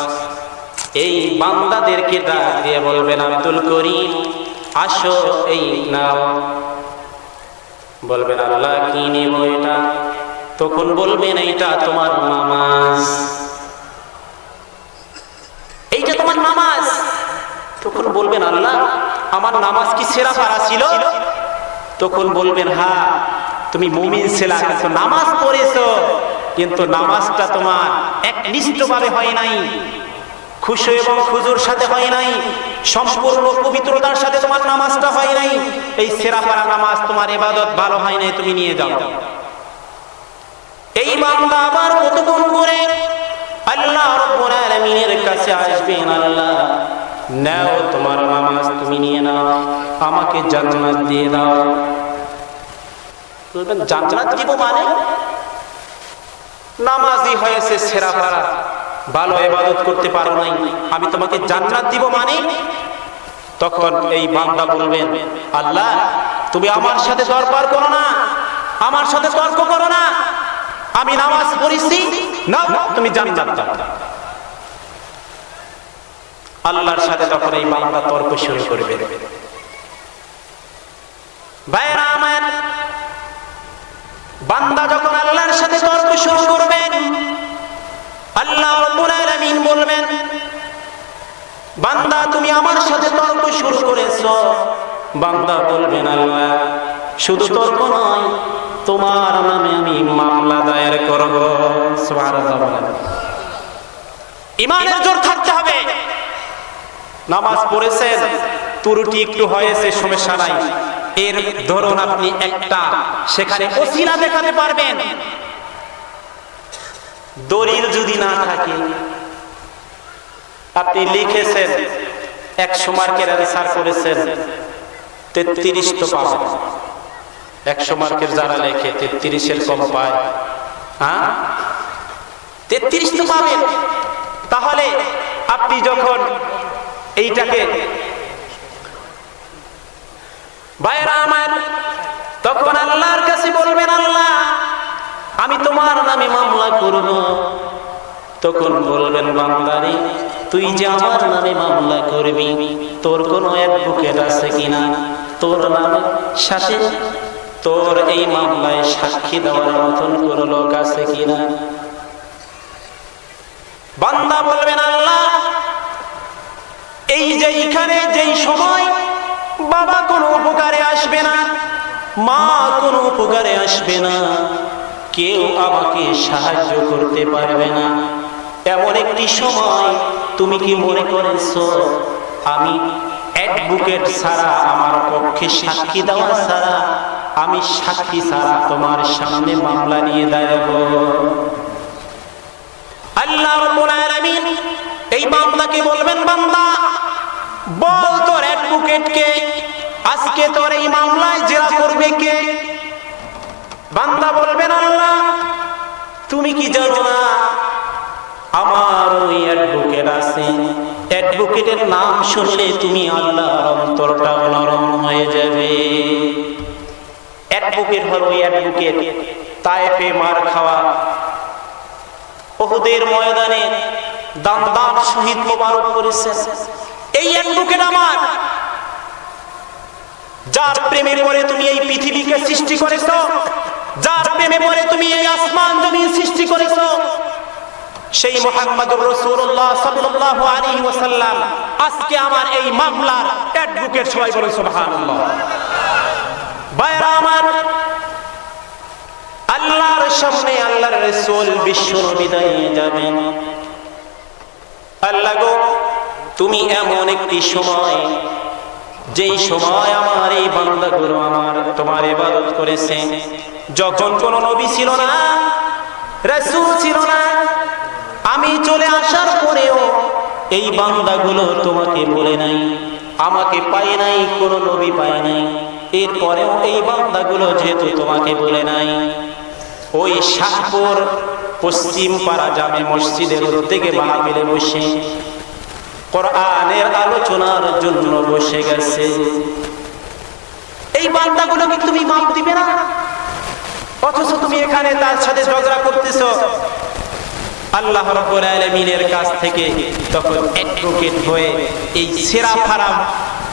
এই বান্দাদেরকে ডাক দিয়ে বলবেন, আব্দুল করিম আসো, এই নাও। বলবেন, আল্লাহ কি নেব এটা? তখন বলবেন, এইটা তোমার নামাজ, এইটা তোমার নামাজ। তখন বলবেন, আল্লাহ আমার নামাজ কি ছেঁড়া ফাড়া ছিল? তখন বলবেন, হ্যাঁ তুমি মুমিন ছিলা, কিন্তু নামাজ পড়েছো, কিন্তু নামাজটা তোমার একনিষ্ঠভাবে হয় নাই, খুশু এবং খুজুর সাথে হয় নাই, সম্পূর্ণ পবিত্রতার সাথে তোমার নামাজটা হয় নাই। এই ছেঁড়া ফাড়া নামাজ, তোমার ইবাদত ভালো হয় নাই, তুমি নিয়ে যাও। এই বান্দা আবার কতক্ষণ করে আল্লাহ রাব্বুল আলামিনের কাছে আসবেন, আল্লাহ নাও তোমার নামাজ, তুমি নিয়ে নাও, আমাকে জান্নাত দিয়ে দাও। বলবেন, জান্নাত দিব মানে? নামাজি হয়েছে ছেঁড়া ফাড়া, ভালো ইবাদত করতে পারো নাই, আমি তোমাকে জান্নাত দিব মানে? তখন এই বান্দা বলবেন, আল্লাহ তুমি আমার সাথে দরবার করো না, আমার সাথে তর্ক করো না, আমি নামাজ পড়েছি, না তুমি জান্নাত দাও। আল্লাহর সাথে তখন এই বান্দা তর্ক শুরু করবে। ভাইরা আমার, বান্দা যখন আল্লাহর সাথে তর্ক শুরু করবেন, আল্লাহ রাব্বুল আলামিন বলবেন, বান্দা তুমি আমার সাথে তর্ক শুরু করেছো। বান্দা বলবেন, আল্লাহ শুধু তর্ক নয়, তোমার নামে আমি মামলা দায়ের করব। সুবহানাল্লাহ বলেন। ঈমানের জোর থাকতে হবে। নামাজ পড়েছেন, ত্রুটি একটু হয়েছে, সমস্যা নাই, এর ধরুন আপনি একটা সেখানে ওসিলা দেখাতে পারবেন। দলিল যদি না থাকে, আপনি লিখেছেন 100 মার্কের অ্যানসার করেছেন, 33 তো পাবেন। 100 মার্কের যারা লেখে 33-এর কম পায়, হ্যাঁ 33 তো পাবেন। তাহলে আপনি যখন এইটাকে ভাইরা আমার, তখন আল্লাহর কাছে বলবেন, আল্লাহ আমি তোমার নামে মামলা করব। তখন বলবেন, বান্দারে তুই যে আমার নামে মামলা করবি, তোর কোনো অ্যাডভোকেট আছে কিনা, তোর নামে সাথে তোর এই মামলায় সাক্ষী দেওয়ার মতন কোন লোক আছে কিনা। বান্দা বলবেন, আল্লাহ এই যে এখানে যেই সময় বাবা কোনো উপকারে আসবে না, মা কোনো উপকারে আসবে না, কেউ আমাকে সাহায্য করতে পারবে না, এমন একটি সময় তুমি কি মনে করেছো আমি অ্যাডভোকেট ছাড়া, আমার পক্ষে সাক্ষী দেওয়া ছাড়া, আমি সাক্ষী ছাড়া তোমার সামনে মামলা নিয়ে দাঁড়াবো? আল্লাহ রাব্বুল আলামিন এই বান্দাকে বলবেন, বান্দা বল তোর অ্যাডভোকেটকে, আজকে তোর এই মামলায় জেরা করবে কে? বান্দা বলবেন, আল্লাহ তুমি কি জানো না আমার ওই অ্যাডভোকেট আছে, অ্যাডভোকেটের নাম শুনলে তুমি আল্লাহর অন্তরটা নরম হয়ে যাবে। অ্যাডভোকেট হলো ওই অ্যাডভোকেট তায়েফে মার খাওয়া, উহুদের ময়দানে দাম শহীদ মোবারক করেছেন এই অ্যাডভোকেট আমার, যার প্রেমে পড়ে তুমি এই পৃথিবীকে সৃষ্টি করেছো, যার প্রেমে পড়ে তুমি এই আসমান জমিন সৃষ্টি করেছো, সেই মুহাম্মদুর রাসূলুল্লাহ সাল্লাল্লাহু আলাইহি ওয়াসাল্লাম আজকে আমার এই মামলার অ্যাডভোকেট। সবাই বলেন সুবহানাল্লাহ। ভাইরা আমার, আল্লাহর সামনে আল্লাহর রাসূল বিশ্ব নবী দাঁড়িয়ে যাবেন, আল্লাহ গো তুমি এমন একটি সময়, যেই সময় আমার এই বান্দাগুলো আমার তোমার ইবাদত করেছে, যখন কোনো নবী ছিল না, রাসূল ছিল না, আমি চলে আসার পরেও এই বান্দাগুলো তোমাকে বলে নাই, আমাকে পায় নাই, কোনো নবী পায় নাই, এরপরেও এই বান্দাগুলো যেহেতু তোমাকে বলে নাই, ওই শাহপুর পশ্চিম পাড়া জামে মসজিদের উদ্যোগে মাহফিলে বসে কোরআনের আলোচনার জন্য বসে গেছে। এই বান্দাগুলোকে তুমি মাপ দিবে না, অথচ তুমি এখানে তার সাথে ঝগড়া করতেছো। আল্লাহ রাব্বুল আলামিনের কাছ থেকে তখন অ্যাডভোকেট হয়ে এই সেরা ফারা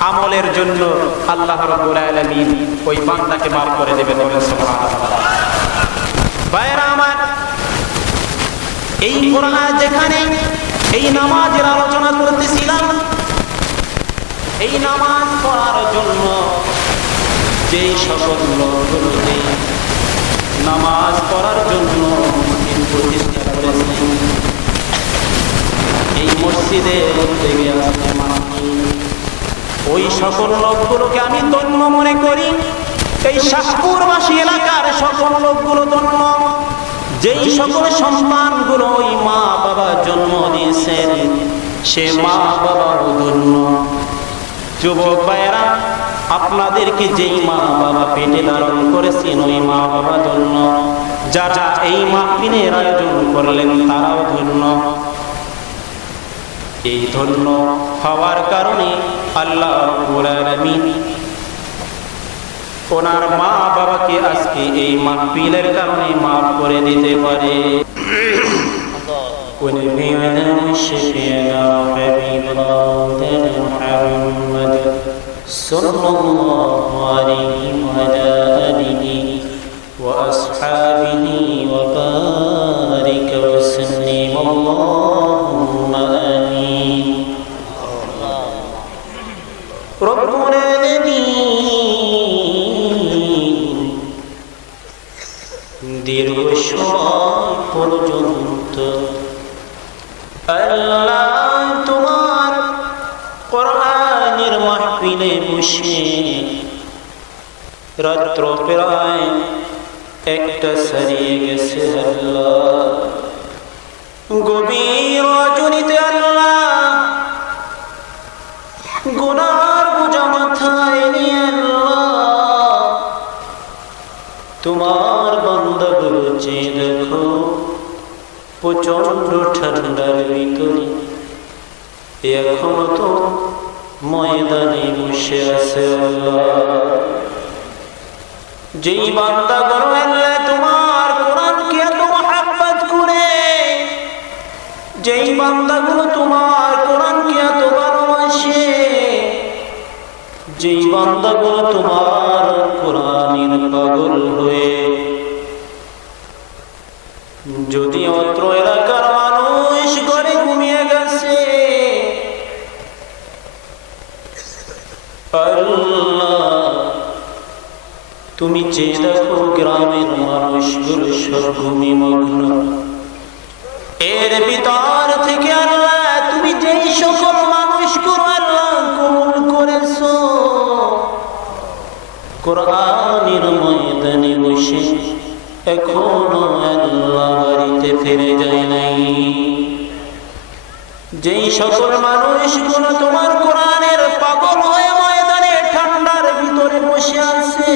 আমলের জন্য আল্লাহ রাব্বুল আলামিন ওই বান্দাকে মাফ করে দেবেন। সুবহানাল্লাহ। ভাইরা আমার, এই কোরআন যেখানে এই নামাজের আলোচনা করতেছিলাম, এই নামাজ পড়ার জন্য যেই সকল লোকগুলোকে নামাজ পড়ার জন্য প্রতিষ্ঠা করেছেন, এই মসজিদের উদ্যোগে আসতে মানি, ওই সকল লোকগুলোকে আমি ধন্য মনে করি। এই শাহপুরবাসী এলাকার সকল লোকগুলো ধন্য, যেই সকল সন্তানগুলো ওই মা বাবা জন্ম দিয়েছেন, সে মা বাবাও ধন্য। যুবক ভাইয়েরা, আপনাদেরকে যেই মা বাবা পেটে ধারণ করেছেন ওই মা বাবা ধন্য, যারা এই মাহফিলের আয়োজন করলেন তারাও ধন্য। এই ধন্য হওয়ার কারণে আল্লাহ রাব্বুল আলামিন ওনার মা বাবাকে আজকে এই মাহফিলের কারণে মাফ করে দিতে পারে। সাল্লাল্লাহু আলাইহি ওয়া আলিহি ওয়া আসহাবিহি ওয়া বারিক ওয়া সাল্লাম। সময় পর্যন্ত আল্লাহ তোমার কোরআনের মাহফিলে বসে রাত্র প্রায় 1টা ছাড়িয়ে গেছে আল্লাহ, গভীর রজনীতে আল্লাহ গুনার বোঝা মাথায় নিয়ে আল্লাহ তোমার বান্দাগুলো চেয়ে দেখো প্রচন্ড ঠান্ডার ভিতরে এখনো তো ময়দানে বসে আছে আল্লাহ। যেই বান্দাগুলো আল্লাহ তোমার কোরআনকে এত মহব্বত করে, যেই বান্দাগুলো তোমার কোরআনকে এত ভালোবাসে, যেই বান্দাগুলো তোমার কোরআনের পাগল হয়ে, যদি অত্র এলাকার মানুষ ঘরে ঘুমিয়ে গেছে আল্লাহ তুমি চেয়ে দেখো গ্রামের মানুষগুলো সব ঘুমিমগ্ন, এর ভিতর থেকে আল্লাহ তুমি যেই সকল মানুষগুলো আল্লাহ কবুল করেছো কোরআনের ময়দানে বসে এখনো আল্লাহ বাড়িতে ফিরে যায় নাই, যেই সকল মানুষগুলো তোমার কোরআনের পাগল হয়ে ময়দানে ঠান্ডার ভিতরে বসে আছে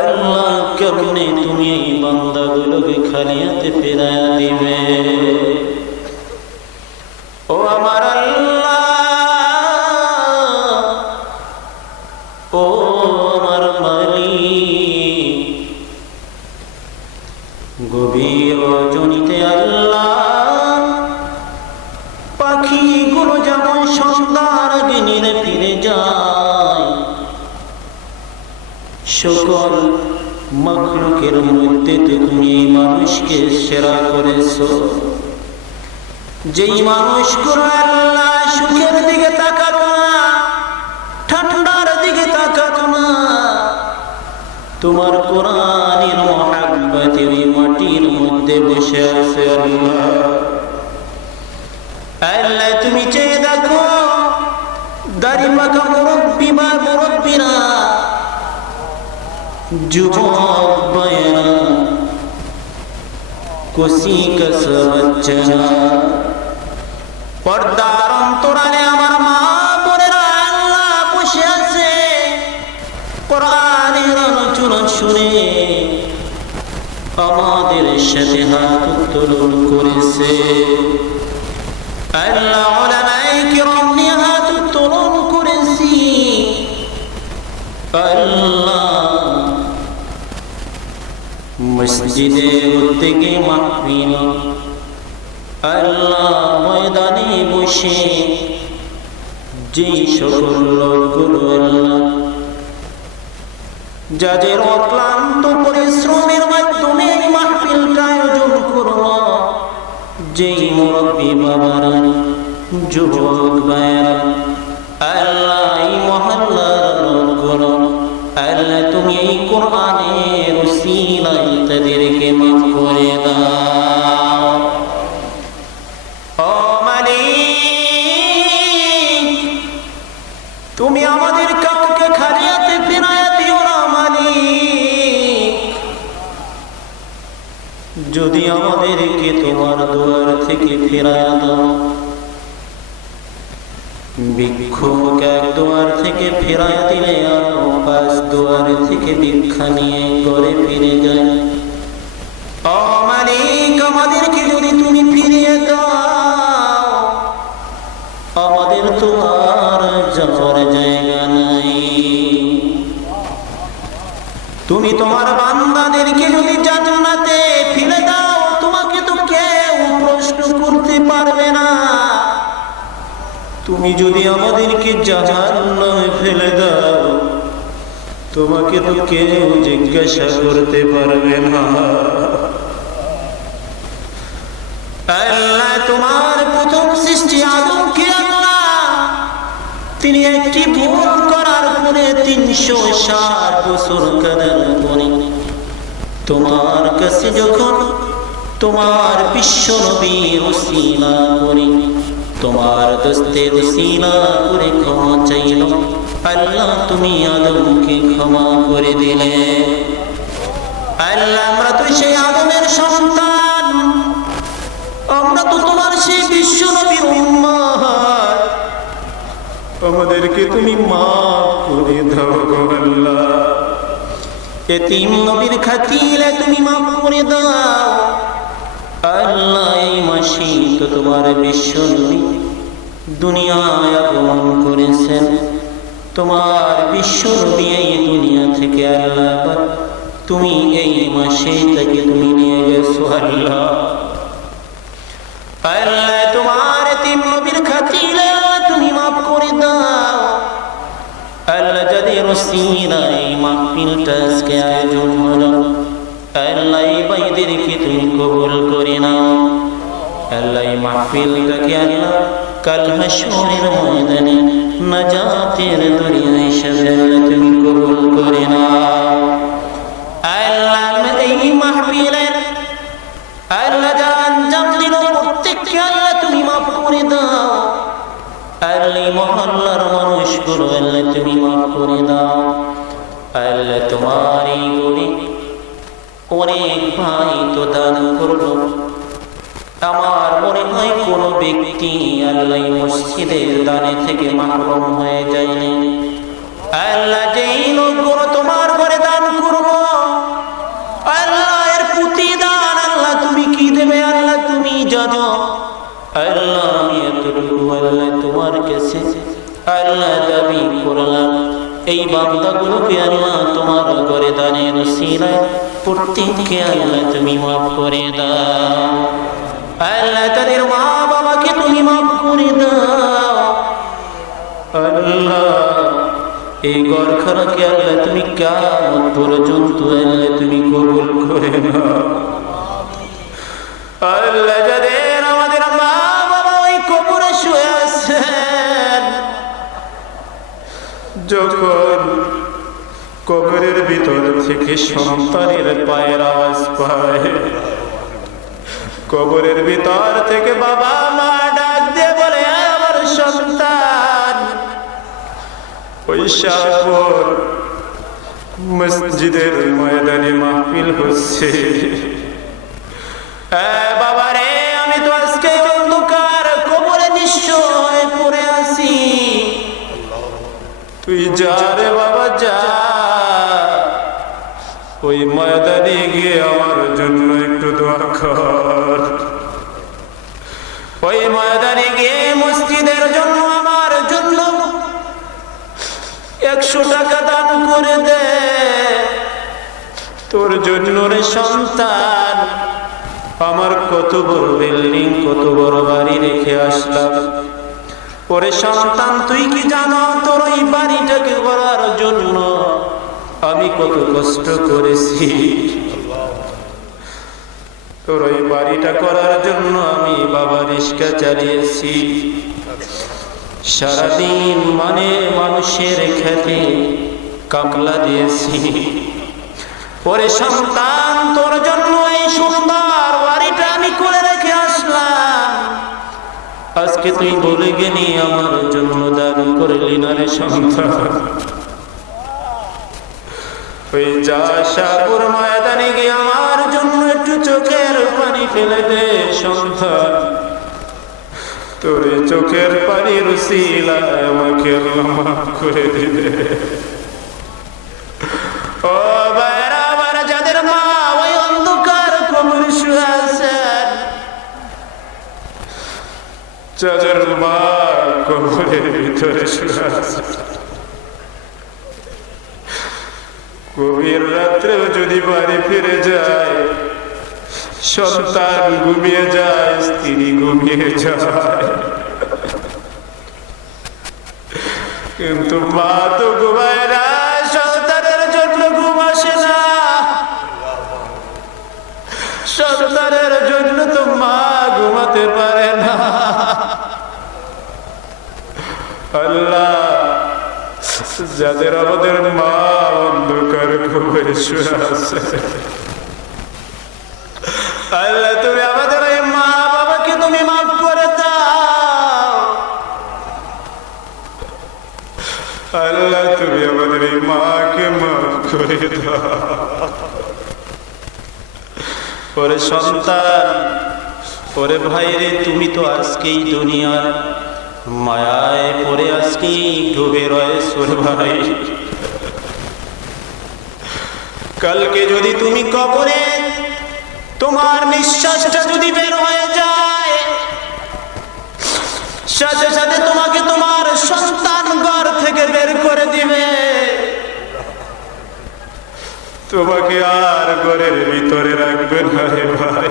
আল্লাহ কেমনে তুমি এই বান্দাগুলোকে খালি হাতে ফেরায়া দিবে? ও আমার আল্লাহ, ও আমার মালিক, গভীর রজনীতে আল্লাহ পাখিগুলো যেমন সন্ধ্যার আগে নিরে ফিরে যায়, সকল মাখলুকের মধ্যে তুমি এই মানুষকে সেরা করেছো, যেই মানুষগুলো আল্লাহ সুখের দিকে তাকাতো না, ঠান্ডার দিকে তাকাতো না, তোমার কোরআনের মহব্বতে ওই মাটির মধ্যে বসে আছে আল্লাহ। আল্লাহ তুমি চেয়ে দেখো দাড়ি মাখা মুরব্বী বা মুরব্বীরা, যুবক ভাইয়েরা, কচি কাঁচা বাচ্চারা, পর্দার অন্তরালে আমার মা বোনেরা আল্লাহ বসে আছে কোরআনের আলোচনা শুনে আমাদের সাথে হাত উত্তোলন করেছে আল্লাহ। উলামায়ে কিরাম নিয়ে হাত উত্তোলন করেছি আল্লাহ। মসজিদে উদ্যোগে মাহফিল আল্লাহ ময়দানে বসে যেই সকল লোকগুলো আল্লাহ যাদের অক্লান্ত পরিশ্রমের মাধ্যমে মাহফিলটা আয়োজন করল, যেই মুরব্বী বাবারা, যুবক ভাইয়েরা আল্লাহ এই মহল্লার লোকগুলো আল্লাহ তুমি এই কোরআনের উসিলায় তাদেরকে মাফ করে দাও। ও মালিক তুমি আমাদের কাউকে খালি হাতে ফিরায়া দিও না মালিক, যদি আমাদেরকে তোমার দুয়ার থেকে ফিরায়া দাও, ভিক্ষুক এক দুয়ার থেকে ফেরায় দিলে আরো 5 দুয়ার থেকে ভিক্ষা নিয়ে ঘরে ফিরে যায়। ও মালিক আমাদেরকে যদি তুমি ফিরিয়ে দাও, আমাদের তো আর যাওয়ার জায়গা নাই। তুমি তোমার বান্দাদেরকে যদি জান্নাতে ফিরে দাও, তোমাকে তো কেউ প্রশ্ন করতে পারবে না। তুমি যদি আমাদেরকে জাহান্নামে ফেলে দাও, তোমাকে তো কেউ জিজ্ঞাসা করতে পারবে না। আল্লাহ তোমার প্রথম সৃষ্টি আদমকে আল্লাহ তিনি একটি ভুল করার পরে 360 বছর কাটার পরে তোমার কাছে যখন তোমার বিশ্ব নবীর উসিলা করে, তোমার দোস্তের উসিলা করে ক্ষমা চাইল, আল্লাহ তুমি আদমকে ক্ষমা করে দিলে। আল্লাহ আমরা তো সেই আদমের সন্তান, আমরা তো তোমার সেই বিশ্ব নবীর উম্মত, আমাদেরকে তুমি মাফ করে দাও গো আল্লাহ। এতিম নবীর খাতিরে তুমি মাফ করে দাও আল্লাহ। এই মাসে তো তোমার বিশ্ব নবী দুনিয়ায় আগমন করেছেন, তোমার বিশ্ব নবী এই দুনিয়া থেকে আল্লাহ তুমি এই মাসে তাকে তুমি নিয়ে গেছো আল্লাহ। আল্লাহ তোমার এতিম নবীর খাতিরে তুমি মাফ করে দাও আল্লাহ। যাদের ওসিলায় এই মাহফিলটা আজকে আয়োজন হলো আল্লাহ, এই ভাইদেরকে তুমি কবুল করে নাও আল্লাহ। এই মাহফিলটাকে আল্লাহ কাল হাশরের ময়দানে নাজাতের দরিয়া হিসেবে আল্লাহ তুমি কবুল করে নাও আল্লাহ। এই মাহফিলের আল্লাহ জান জাম দিল প্রত্যেককে আল্লাহ তুমি মাফ করে দাও আল্লাহ। মহল্লার মানুষগুলো আল্লাহ তুমি মাফ করে দাও আল্লাহ। তোমার এই গরিব অনেক ভাই তো দান করলো, আমার মনে হয় কোন ব্যক্তি আল্লাহ মসজিদের দানে থেকে মাহরুম হয়ে যায়নি আল্লাহ। যেই লোকগুলো তোমার ঘরে দান করবো আল্লাহ, এর প্রতিদান আল্লাহ তুমি কি দেবে আল্লাহ তুমি জানো আল্লাহ। আমি এতটুকু আল্লাহ তোমার কাছে আল্লাহ দাবি করলাম, এই বান্দাগুলোকে আল্লাহ তোমার ঘরে দানের উসিলায় প্রত্যেককে আল্লাহ তুমি মাফ করে দাও আল্লাহ। তাদের মা বাবাকে তুমি মাফ করে দাও আল্লাহ। এই ঘরখানাকে আল্লাহ তুমি কিয়ামত পর্যন্ত আল্লাহ তুমি কবুল করে নাও আল্লাহ। যাদের আমাদের মা বাবা ওই কবরে শুয়ে আছেন, যখন কবরের ভিতর থেকে সন্তানের পায়ের আওয়াজ পায়, কবরের ভিতর থেকে বাবা মা ডাক দিয়ে বলে আমার সন্তান, ওই শাহপুর মসজিদের ময়দানে মাহফিল হচ্ছে, বাবা রে আমি তো আজকে অন্ধকার কবরে নিশ্চয় পড়ে আছি, তুই যা রে বাবা যা, ওই ময়দানে গিয়ে আমার জন্য একটু দোয়া কর। ওই ময়দানে গিয়ে মসজিদের জন্য আমার জন্য 100 টাকা দান করে দে। তোর জন্য রে সন্তান আমার কত বড় বিল্ডিং কত বড় বাড়ি রেখে আসলাম, ওরে সন্তান তুই কি জানো তোর ওই বাড়িটাকে করার জন্য আমি কত কষ্ট করেছি, তোর ওই বাড়িটা করার জন্য আমি বাবা রিস্কা চালিয়েছি, সারাদিন মানে মানুষের খেতে কামলা দিয়েছি, ওরে সন্তান তোর জন্য এই সুন্দর বাড়িটা আমি করে রেখে আসলাম, আজকে তুই বলে গেলি আমার জন্য দান করলি না রে সন্তান। ওই যা শাহপুর ময়দানে গিয়ে আমার জন্য একটু চোখের পানি ফেলে দে সন্তান, তোর চোখের পানির উসিলায় আমাকে মাফ করে দিবে। ও ভাইরা আমার যাদের মা ওই অন্ধকার কবরে শুয়ে আছেন, যাদের মা কবরের ভিতরে শুয়ে আছে, গভীর রাত্রেও যদি বাড়ি ফিরে যায়, সন্তান ঘুমিয়ে যায়, স্ত্রী ঘুমিয়ে যায়, কিন্তু মা তো ঘুমায় না, সন্তানের জন্য ঘুম আসে না, সন্তানের জন্য তো মা ঘুমাতে পারে না। আল্লাহ যাদের আমাদের মা অন্ধকার কবরে শুয়ে আছে, আল্লাহ তুমি আমাদের এই মা বাবাকে তুমি মাফ করে দাও। আল্লাহ তুমি আমাদের এই মাকে মাফ করে দাও। ওরে সন্তান, ওরে ভাইরে, তুমি তো আজকেই দুনিয়ার মায়ায় পড়ে আজকেই ডুবে রয়েছ রে ভাই। কালকে যদি তুমি কবরে তোমার নিঃশ্বাসটা যদি বের হয়ে যায়, সাথে সাথে তোমাকে তোমার সন্তান ঘর থেকে বের করে দিবে। তোমাকে আর ঘরের ভিতরে রাখবে না রে ভাই।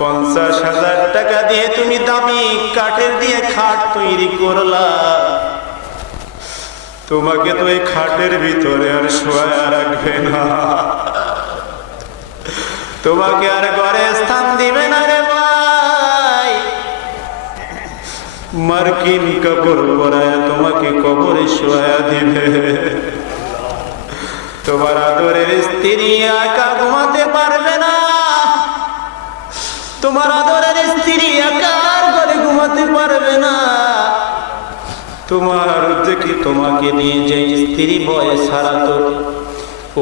50,000 টাকা দিয়ে তুমি দামি কাঠের দিয়ে খাট তৈরি করলা, তোমাকে তো এই খাটের ভিতরে আর শোয়া রাখবে না, তোমাকে আর ঘরে স্থান দিবে না রে ভাই। মার্কিন কাপড় পরায় তোমাকে কবরে শোয়া দিবে। তোমার আদরের স্ত্রী একা ঘুমাতে পারবে না, তোমার আদরের স্ত্রী একা আর ঘরে ঘুমাতে পারবে না। তোমার থেকে তোমাকে নিয়ে যে স্ত্রী বয়স হারাতো,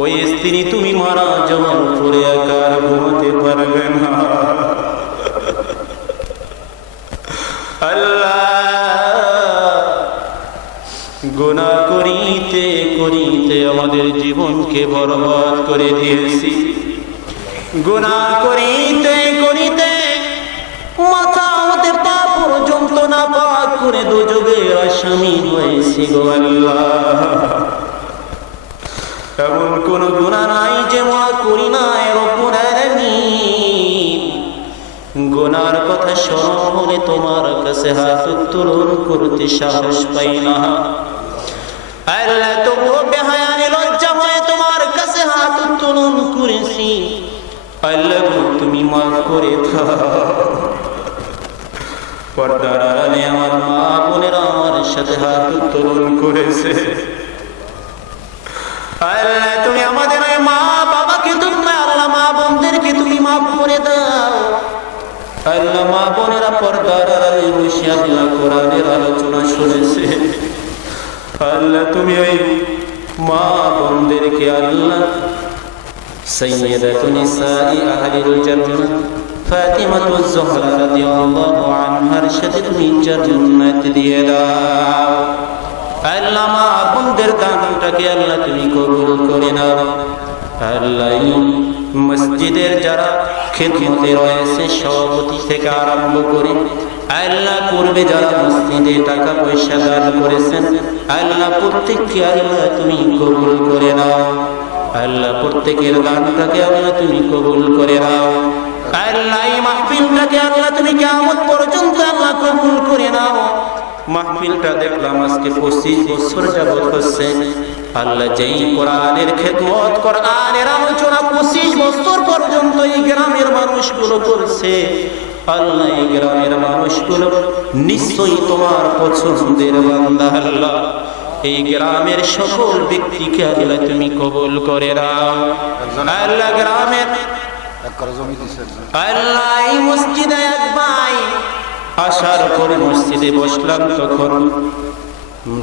ওই স্ত্রী তুমি মারা যাওয়ার পরে একা আর ঘুমাতে পারবে না। আল্লাহ, গুনাহ করিতে করিতে আমাদের জীবনকে বরবাদ করে দিয়েছি। গুনাহ করিতে করিতে মাথা হতে পা পর্যন্ত না পাক করে দুযোগের আসামি হয়েছি গো আল্লাহ। এমন কোন গুনাহ নাই যে মা করি নাই রব্বুল আলামিন। গুনার কথা স্মরণ হলে তোমার কাছে হাত উত্তোলন করতে সাহস পাই না। আল্লাহ, তবুও বেহায়ানি লজ্জা হয়ে তোমার কাছে হাত উত্তোলন করেছি। আল্লাহ, তুমি মাফ করে দাও। পর্দার আড়ালে আমার মা বোনেরা আমার সাথে হাত উত্তোলন করেছে। আল্লাহ, তুমি আমাদের মা বাবাকে তুমি, আল্লাহ মা বোনদেরকে তুমি মাফ করে দাও। আল্লাহ, মা বোনেরা পর্দার আড়ালে বসে আল্লাহ কোরআনের আলোচনা শুনেছে। আল্লাহ, তুমি ওই মা বোনদেরকে আল্লাহ সাইয়্যিদাতুন নিসাই আহলিল জান্নাহ ফাতিমাতুজ জোহরা রাদিয়াল্লাহু আনহার সাথে তুমি জান্নাত দিয়ে দাও। আল্লাহ, মা বোনদের দানটাকে আল্লাহ তুমি কবুল করে নাও। আল্লাহ, মসজিদের যারা খিদমতে রয়েছে সভাপতি থেকে আরম্ভ করে আল্লাহ পূর্বে যারা মসজিদে টাকা পয়সা দান করেছেন, আল্লাহ প্রত্যেককে আল্লাহ তুমি কবুল করে নাও। আল্লাহ, প্রত্যেকের দানটাকে আল্লাহ তুমি কবুল করে নাও। আল্লাহ, এই মাহফিলটাকে আল্লাহ তুমি কিয়ামত পর্যন্ত আল্লাহ কবুল করে নাও। মাহফিলটা দেখলাম আজকে 25 বছর যাবত হচ্ছে। আল্লাহ, যেই কোরআনের খেদমত কোরআনের আলোচনা 25 বছর পর্যন্ত এই গ্রামের মানুষগুলো করছে, আল্লাহ এই গ্রামের মানুষগুলো নিশ্চয়ই তোমার পছন্দের বান্দা। আল্লাহ, এই গ্রামের সকল ব্যক্তিকে আল্লাহ তুমি কবুল করে নাও। আল্লাহ, গ্রামের আল্লাহ এই মসজিদে এক ভাই আসার পরে মসজিদে বসলাম,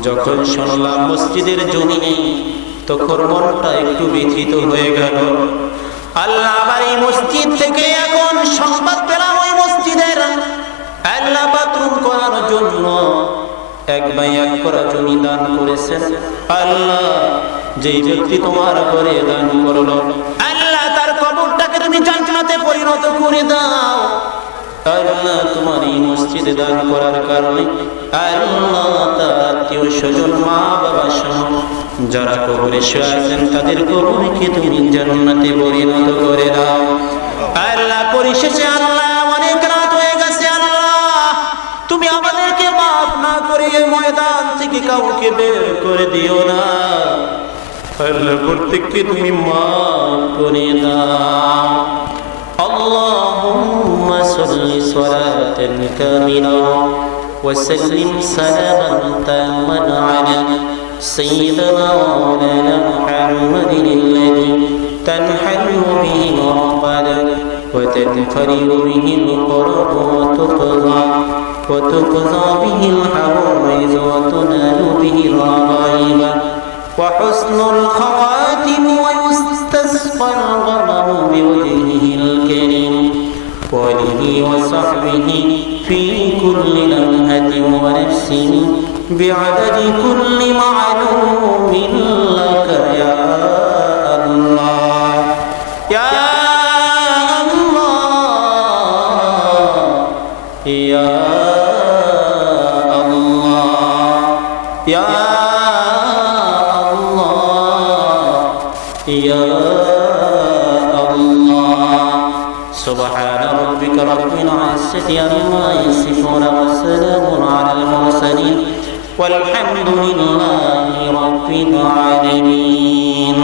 যখন শুনলাম মসজিদের জমি নেই, তখন মনটা একটু ব্যথিত হয়ে গেল। আল্লাহ, আবার এই মসজিদ থেকে এখন সংবাদ পেলাম ওই মসজিদের আল্লাহ বাথরুম করার জন্য এক ভাই 1 করা জমি দান করেছেন। আল্লাহ, যেই ব্যক্তি তোমার ঘরে দান করলো, আল্লাহ তার কবরটাকে তুমি জান্নাতে পরিণত করে দাও। আল্লাহ, তোমার এই মসজিদে দান করার কারণে আল্লাহ তার আত্মীয় স্বজন মা বাবা সহ যারা কবরে শুয়ে আছেন তাদের কবরকে তুমি জান্নাতে পরিণত করে দাও। আল্লাহ, পরিশেষে আল্লাহ অনেক রাত হয়ে গেছে, আল্লাহ তুমি আমাদেরকে মাফ না করে এই ময়দান থেকে কাউকে বের করে দিও না। আল্লাহ, প্রত্যেককে তুমি মাফ করে দাও। আল্লাহুম্মা সাল্লি সালাতান কামিলা ওয়া সাল্লিম সালামান তাম্মান আলা সাইয়্যিদিনা ওয়া মাওলানা মুহাম্মাদিন আল্লাযী تنحل به العقد وتنفرج به القرب وتقضى به الحوائج وتنال به الرغائب وحسن الخواتم ويستسقى الغمم بوجهه الكريم وآله وصحبه في كل لمحة ونفس بعدد كل معلوم لك يا الله يا الله يا الله يا الله يا الله سبحان ربك رب العزة عما يصفون وسلام على المرسلين والحمد لله رب العالمين.